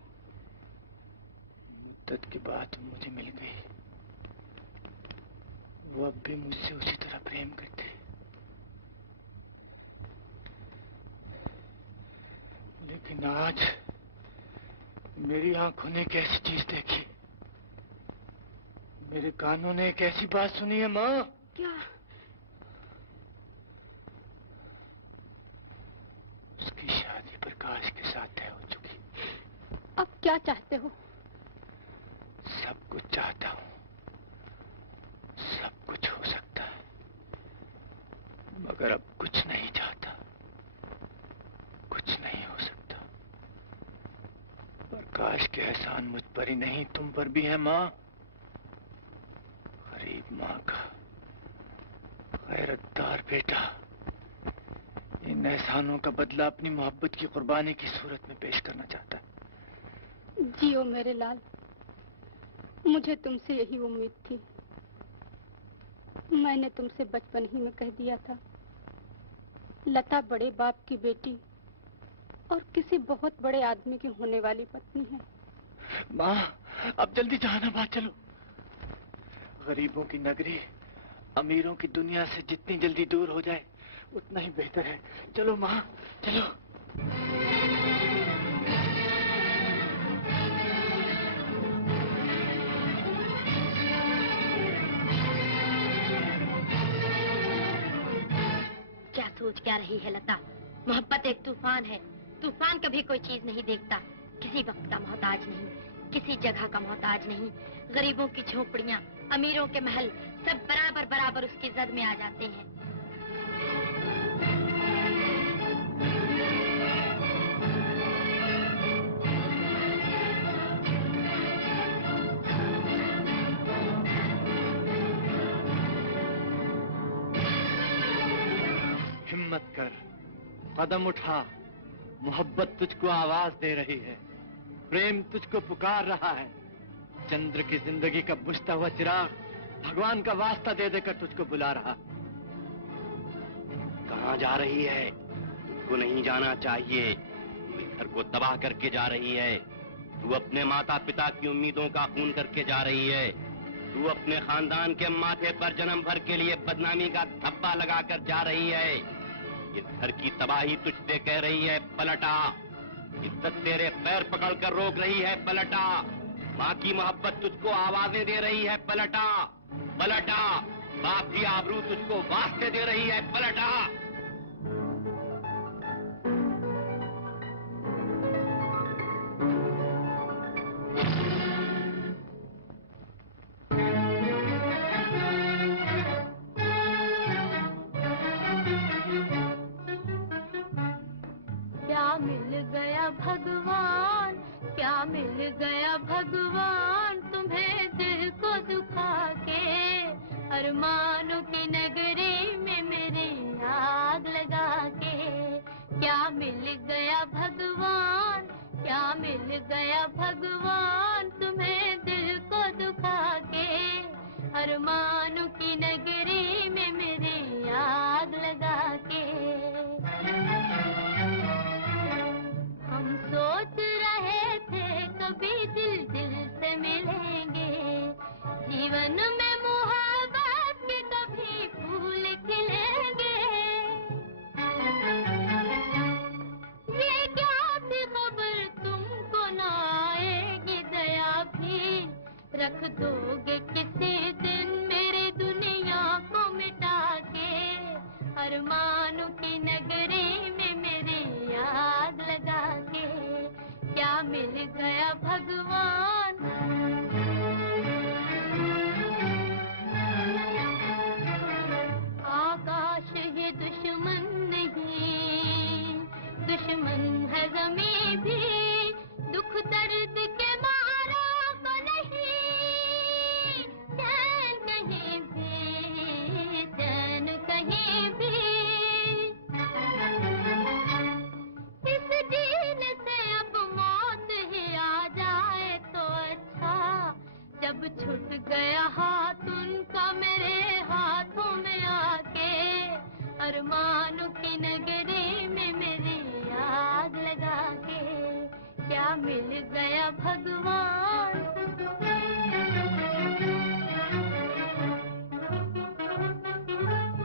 मुद्दत के बाद मुझे मिल गई। वो अब भी मुझसे उसी तरह प्रेम करते हैं। लेकिन आज मेरी आंखों ने एक ऐसी चीज देखी, मेरे कानों ने एक ऐसी बात सुनी है माँ। क्या? उसकी शादी प्रकाश के साथ तय हो चुकी। अब क्या चाहते हो? सब कुछ चाहता हूँ। सब कुछ हो सकता है, मगर अब कुछ नहीं चाहता। कुछ नहीं हो सकता। प्रकाश के एहसान मुझ पर ही नहीं, तुम पर भी है माँ। गरीब माँ का गैरतदार बेटा इन एहसानों का बदला अपनी मोहब्बत की कुर्बानी की सूरत में पेश करना चाहता है। जियो मेरे लाल, मुझे तुमसे यही उम्मीद थी। मैंने तुमसे बचपन ही में कह दिया था, लता बड़े बाप की बेटी और किसी बहुत बड़े आदमी की होने वाली पत्नी है। माँ, अब जल्दी जाना माँ, चलो। गरीबों की नगरी अमीरों की दुनिया से जितनी जल्दी दूर हो जाए उतना ही बेहतर है। चलो माँ, चलो। क्या सोच क्या रही है लता? मोहब्बत एक तूफान है। तूफान कभी कोई चीज नहीं देखता, किसी वक्त का मोहताज नहीं, किसी जगह का मोहताज नहीं। गरीबों की झोपड़ियाँ, अमीरों के महल, सब बराबर बराबर उसकी जद में आ जाते हैं। हिम्मत कर, कदम उठा। मोहब्बत तुझको आवाज दे रही है, प्रेम तुझको पुकार रहा है। चंद्र की जिंदगी का बुझता हुआ चिराग भगवान का वास्ता दे देकर तुझको बुला रहा। कहाँ जा रही है? तुझको नहीं जाना चाहिए। तू इस घर को तबाह करके जा रही है। तू अपने माता पिता की उम्मीदों का खून करके जा रही है। तू अपने खानदान के माथे पर जन्म भर के लिए बदनामी का धब्बा लगाकर जा रही है। इस घर की तबाही तुझसे कह रही है, पलटा। इज्जत तेरे पैर पकड़कर रोक रही है, पलटा। माँ की मोहब्बत तुझको आवाजें दे रही है, पलटा। पलटा। बाप की आबरू तुझको वास्ते दे रही है, पलटा। क्या मिल गया भगवान, क्या मिल गया भगवान तुम्हें दिल को दुखा के। अरमानों की नगरी में मेरी आग लगा के। क्या मिल गया भगवान, क्या मिल गया भगवान तुम्हें दिल को दुखा के। अरमानों की नगरी में मेरी आग लगा के। हम सोच रहे थे कभी दिल दिल से मिलेंगे, जीवन में मोहब्बत के कभी फूल खिलेंगे। ये क्या थी खबर तुमको ना आएगी दया भी, रख दोगे किसी दिन मेरी दुनिया को मिटा के। अरमानों की नगरी में मेरी आग लगा के। क्या मिल गया भगवान। आकाश ही दुश्मन नहीं, दुश्मन है ज़मीं भी। दुख दर्द के मारा को नहीं, चैन कहीं भी, चैन कहीं भी। इस जीने से अब मौत ही आ जाए तो भगवान।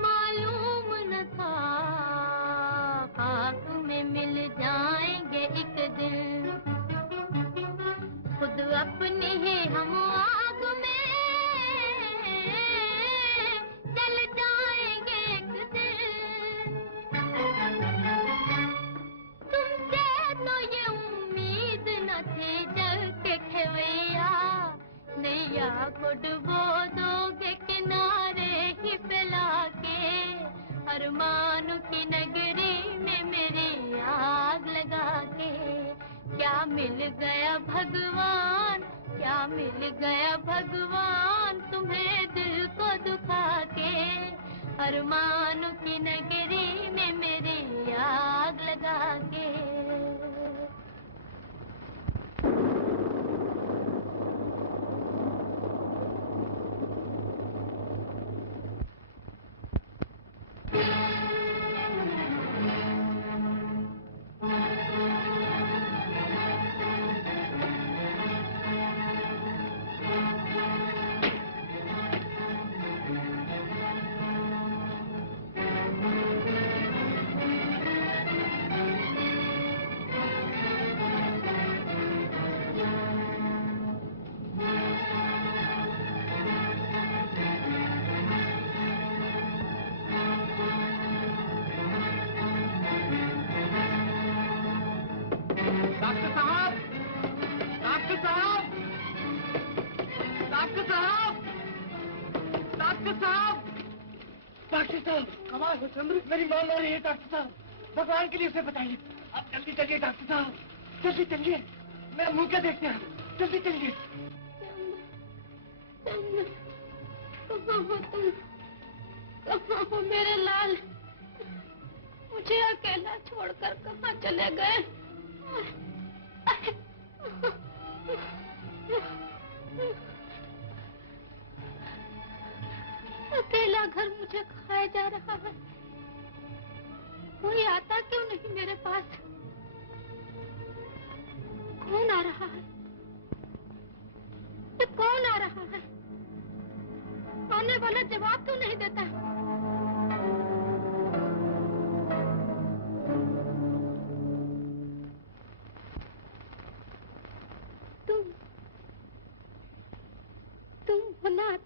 मालूम न था खाक में मिल जाएंगे एक दिन, खुद अपने ही हम आग में जल जाएंगे एक दिन। तुमसे तो ये उम्मीद न थी जल के खेवैया, नैया को डुबो दोगे किनारे ही फैला के, अरमानों की नगरी में मेरी आग लगा के। क्या मिल गया भगवान, क्या मिल गया भगवान तुम्हें दिल को दुखा के, अरमानों की नगरी में मेरी आग लगा के। चंद्र, मेरी मां मर रही है डॉक्टर साहब, भगवान के लिए उसे बताइए। आप जल्दी चलिए डॉक्टर साहब, जल्दी चलिए, मैं मुंह क्या देखते हैं, जल्दी चलिए। कहाँ हो तुम, कहाँ हो मेरे लाल, मुझे अकेला छोड़कर कहाँ चले गए। अकेला घर मुझे खाया जा रहा है, कोई आता क्यों नहीं मेरे पास, कौन आ रहा है, ये कौन आ रहा है, आने वाला जवाब क्यों नहीं देता। तुम भनाथ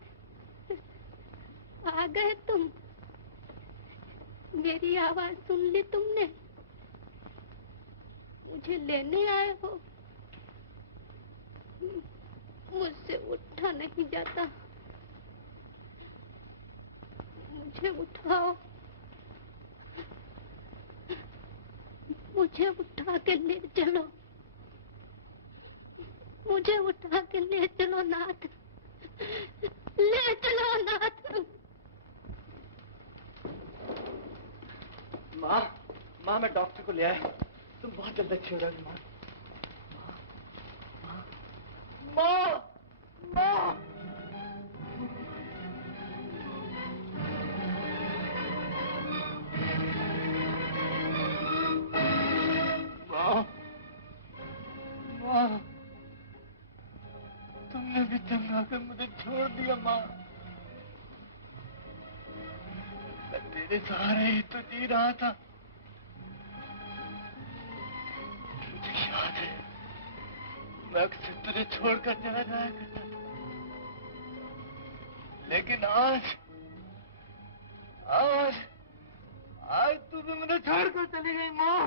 आ गए, तुम मेरी आवाज सुन ली तुमने, मुझे लेने आए हो। मुझसे उठा नहीं जाता, मुझे उठाओ, मुझे उठा के ले चलो, मुझे उठा के ले चलो नाथ, ले चलो नाथ। माँ, माँ मैं डॉक्टर को ले आया, तुम बहुत जल्द अच्छी हो जाओगी माँ। माँ, माँ, माँ, माँ, तुमने भी चंगा कर मुझे छोड़ दिया माँ। मैं तेरे सहारे ही तो जी रहा था। मुझे याद है, मैं अक्सर तुझे छोड़कर चला जाया करता था, लेकिन आज तू भी मुझे छोड़कर चली गई माँ।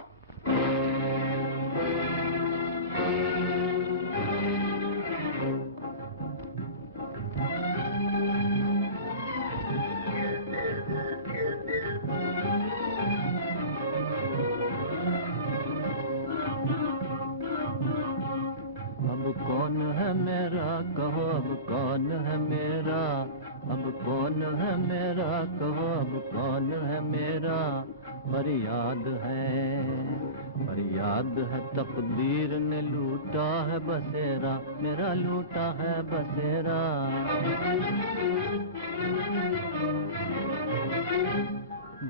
कौन है मेरा कहो, अब कौन है मेरा, अब कौन है मेरा कहो, अब कौन है मेरा। फरियाद है तकदीर ने लूटा है बसेरा, मेरा लूटा है बसेरा।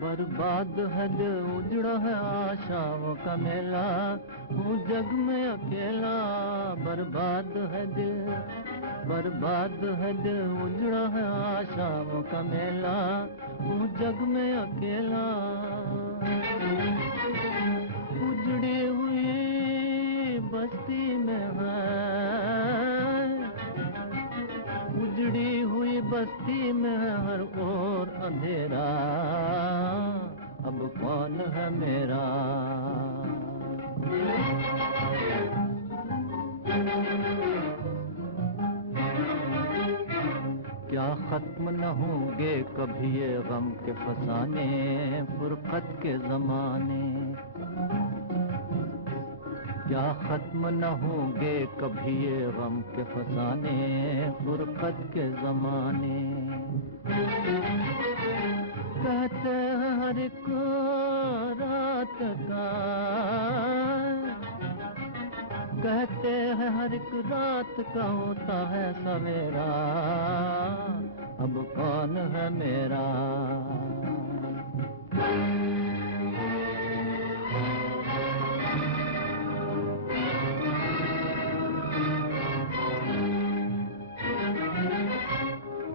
बर्बाद है दिल, उजड़ा है आशाओं का मेला, हूँ जग में अकेला। बर्बाद है दिल, बर्बाद है दिल, उजड़ा है आशाओं का मेला, हूँ जग में अकेला। उजड़ी हुई बस्ती में है, उजड़ी हुई बस्ती में है हर ओर अंधेरा, अब कौन है मेरा। क्या खत्म न होंगे कभी ये गम के फसाने, फुरकत के जमाने। क्या खत्म न होंगे कभी ये गम के फसाने, फुरकत के जमाने। कहते हैं हर एक रात का, कहते हैं हर एक रात का होता है सवेरा, अब कौन है मेरा।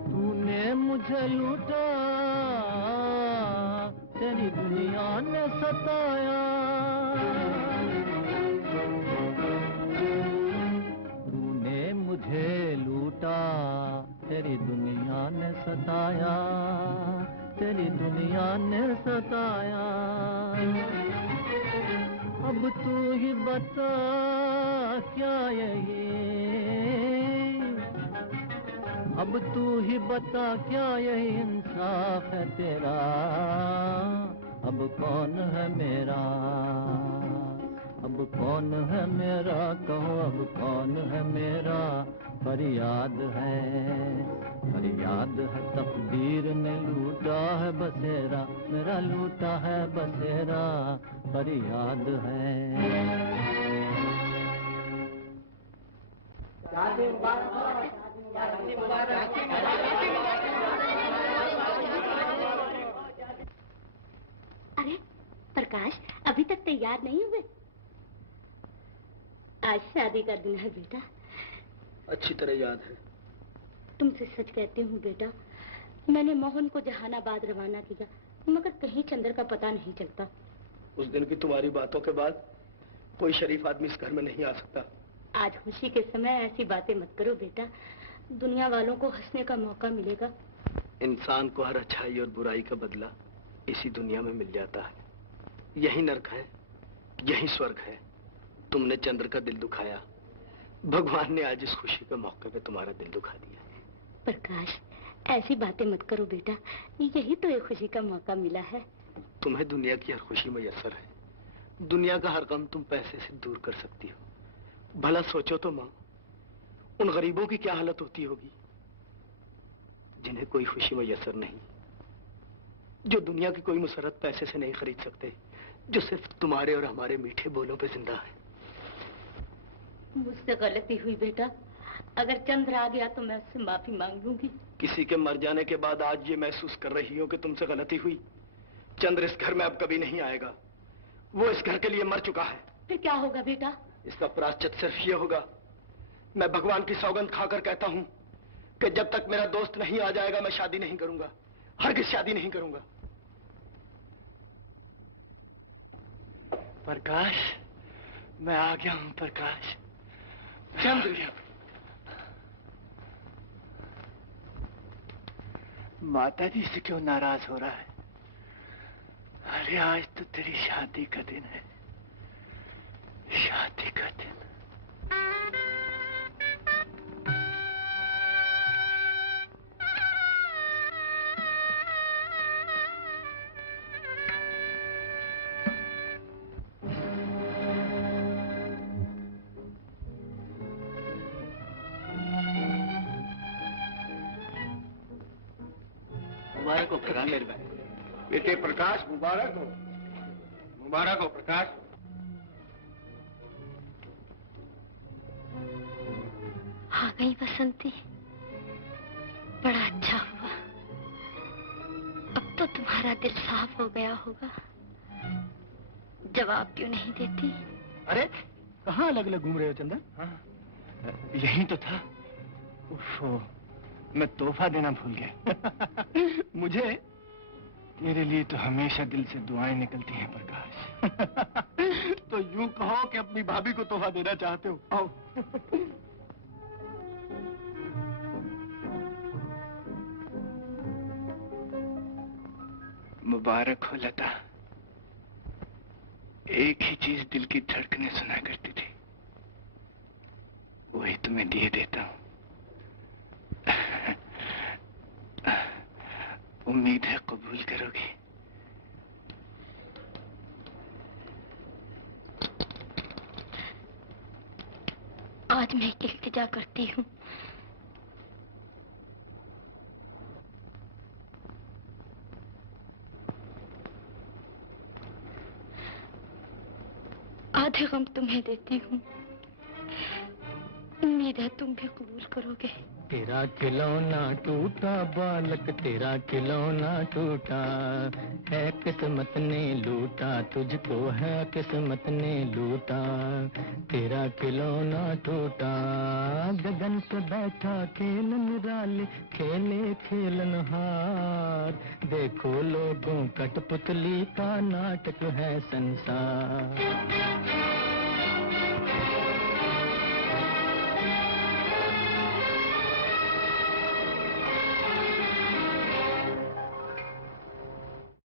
तूने मुझे लूटा, तेरी दुनिया ने सताया। तूने मुझे लूटा, तेरी दुनिया ने सताया, तेरी दुनिया ने सताया। अब तू ही बता क्या यही, अब तू ही बता क्या यही इंसाफ है तेरा, अब कौन है मेरा। अब कौन है मेरा कहो, अब कौन है मेरा। फरियाद है तकदीर ने लूटा है बसेरा, मेरा लूटा है बसेरा, फरियाद है। अरे प्रकाश, अभी तक तैयार नहीं हुए? आज शादी का दिन है बेटा। अच्छी तरह याद है। तुमसे सच कहती हूँ बेटा, मैंने मोहन को जहानाबाद रवाना किया, मगर कहीं चंद्र का पता नहीं चलता। उस दिन की तुम्हारी बातों के बाद कोई शरीफ आदमी इस घर में नहीं आ सकता। आज खुशी के समय ऐसी बातें मत करो बेटा, दुनिया वालों को हंसने का मौका मिलेगा। इंसान को हर अच्छाई और बुराई का बदला इसी दुनिया में मिल जाता है। यही नर्क है, यही स्वर्ग है। तुमने चंद्र का दिल दुखाया, भगवान ने आज इस खुशी के मौके पे तुम्हारा दिल दुखा दिया। प्रकाश, ऐसी बातें मत करो बेटा, यही तो एक खुशी का मौका मिला है। तुम्हें दुनिया की हर खुशी मयस्सर है, दुनिया का हर गम तुम पैसे से दूर कर सकती हो। भला सोचो तो माँ, उन गरीबों की क्या हालत होती होगी जिन्हें कोई खुशी मयस्सर नहीं, जो दुनिया की कोई मुसरत पैसे से नहीं खरीद सकते, जो सिर्फ तुम्हारे और हमारे मीठे बोलों पे जिंदा है। मुझसे गलती हुई बेटा, अगर चंद्र आ गया तो मैं उससे माफी मांग लूंगी। किसी के मर जाने के बाद आज ये महसूस कर रही हो कि तुमसे गलती हुई। चंद्र इस घर में अब कभी नहीं आएगा, वो इस घर के लिए मर चुका है। फिर क्या होगा बेटा? इसका प्रायश्चित सिर्फ ये होगा, मैं भगवान की सौगंध खाकर कहता हूँ कि जब तक मेरा दोस्त नहीं आ जाएगा मैं शादी नहीं करूंगा, हरगिज़ शादी नहीं करूंगा। प्रकाश, मैं आ गया हूँ प्रकाश। चंद्र, माता जी से क्यों नाराज हो रहा है? अरे आज तो तेरी शादी का दिन है, शादी का दिन। मुबारक हो प्रकाश मेरे भाई। बेटे प्रकाश, मुबारक हो। मुबारक हो प्रकाश। आ गई बसंती, बड़ा अच्छा हुआ। अब तो तुम्हारा दिल साफ हो गया होगा। जवाब क्यों नहीं देती? अरे कहाँ अलग अलग घूम रहे हो चंदन? हाँ, यही तो था। उफ़ो, मैं तोहफा देना भूल गया। मुझे? तेरे लिए तो हमेशा दिल से दुआएं निकलती हैं प्रकाश। तो यूं कहो कि अपनी भाभी को तोहफा देना चाहते हो। आओ। मुबारक हो लता। एक ही चीज दिल की धड़कनें सुना करती थी, वही तुम्हें दिए देता हूँ। उम्मीद है कबूल करोगी। आज मैं इल्तिजा करती हूँ, आधे गम तुम्हें देती हूँ। उम्मीद है तुम भी कबूल करोगे। तेरा खिलौना टूटा बालक, तेरा खिलौना टूटा है, किस्मत ने लूटा तुझको, है किस्मत ने लूटा। तेरा खिलौना टूटा, गगन पे बैठा खेल निराले, खेले खेलनहार। देखो लोगों, कठपुतली का नाटक है संसार।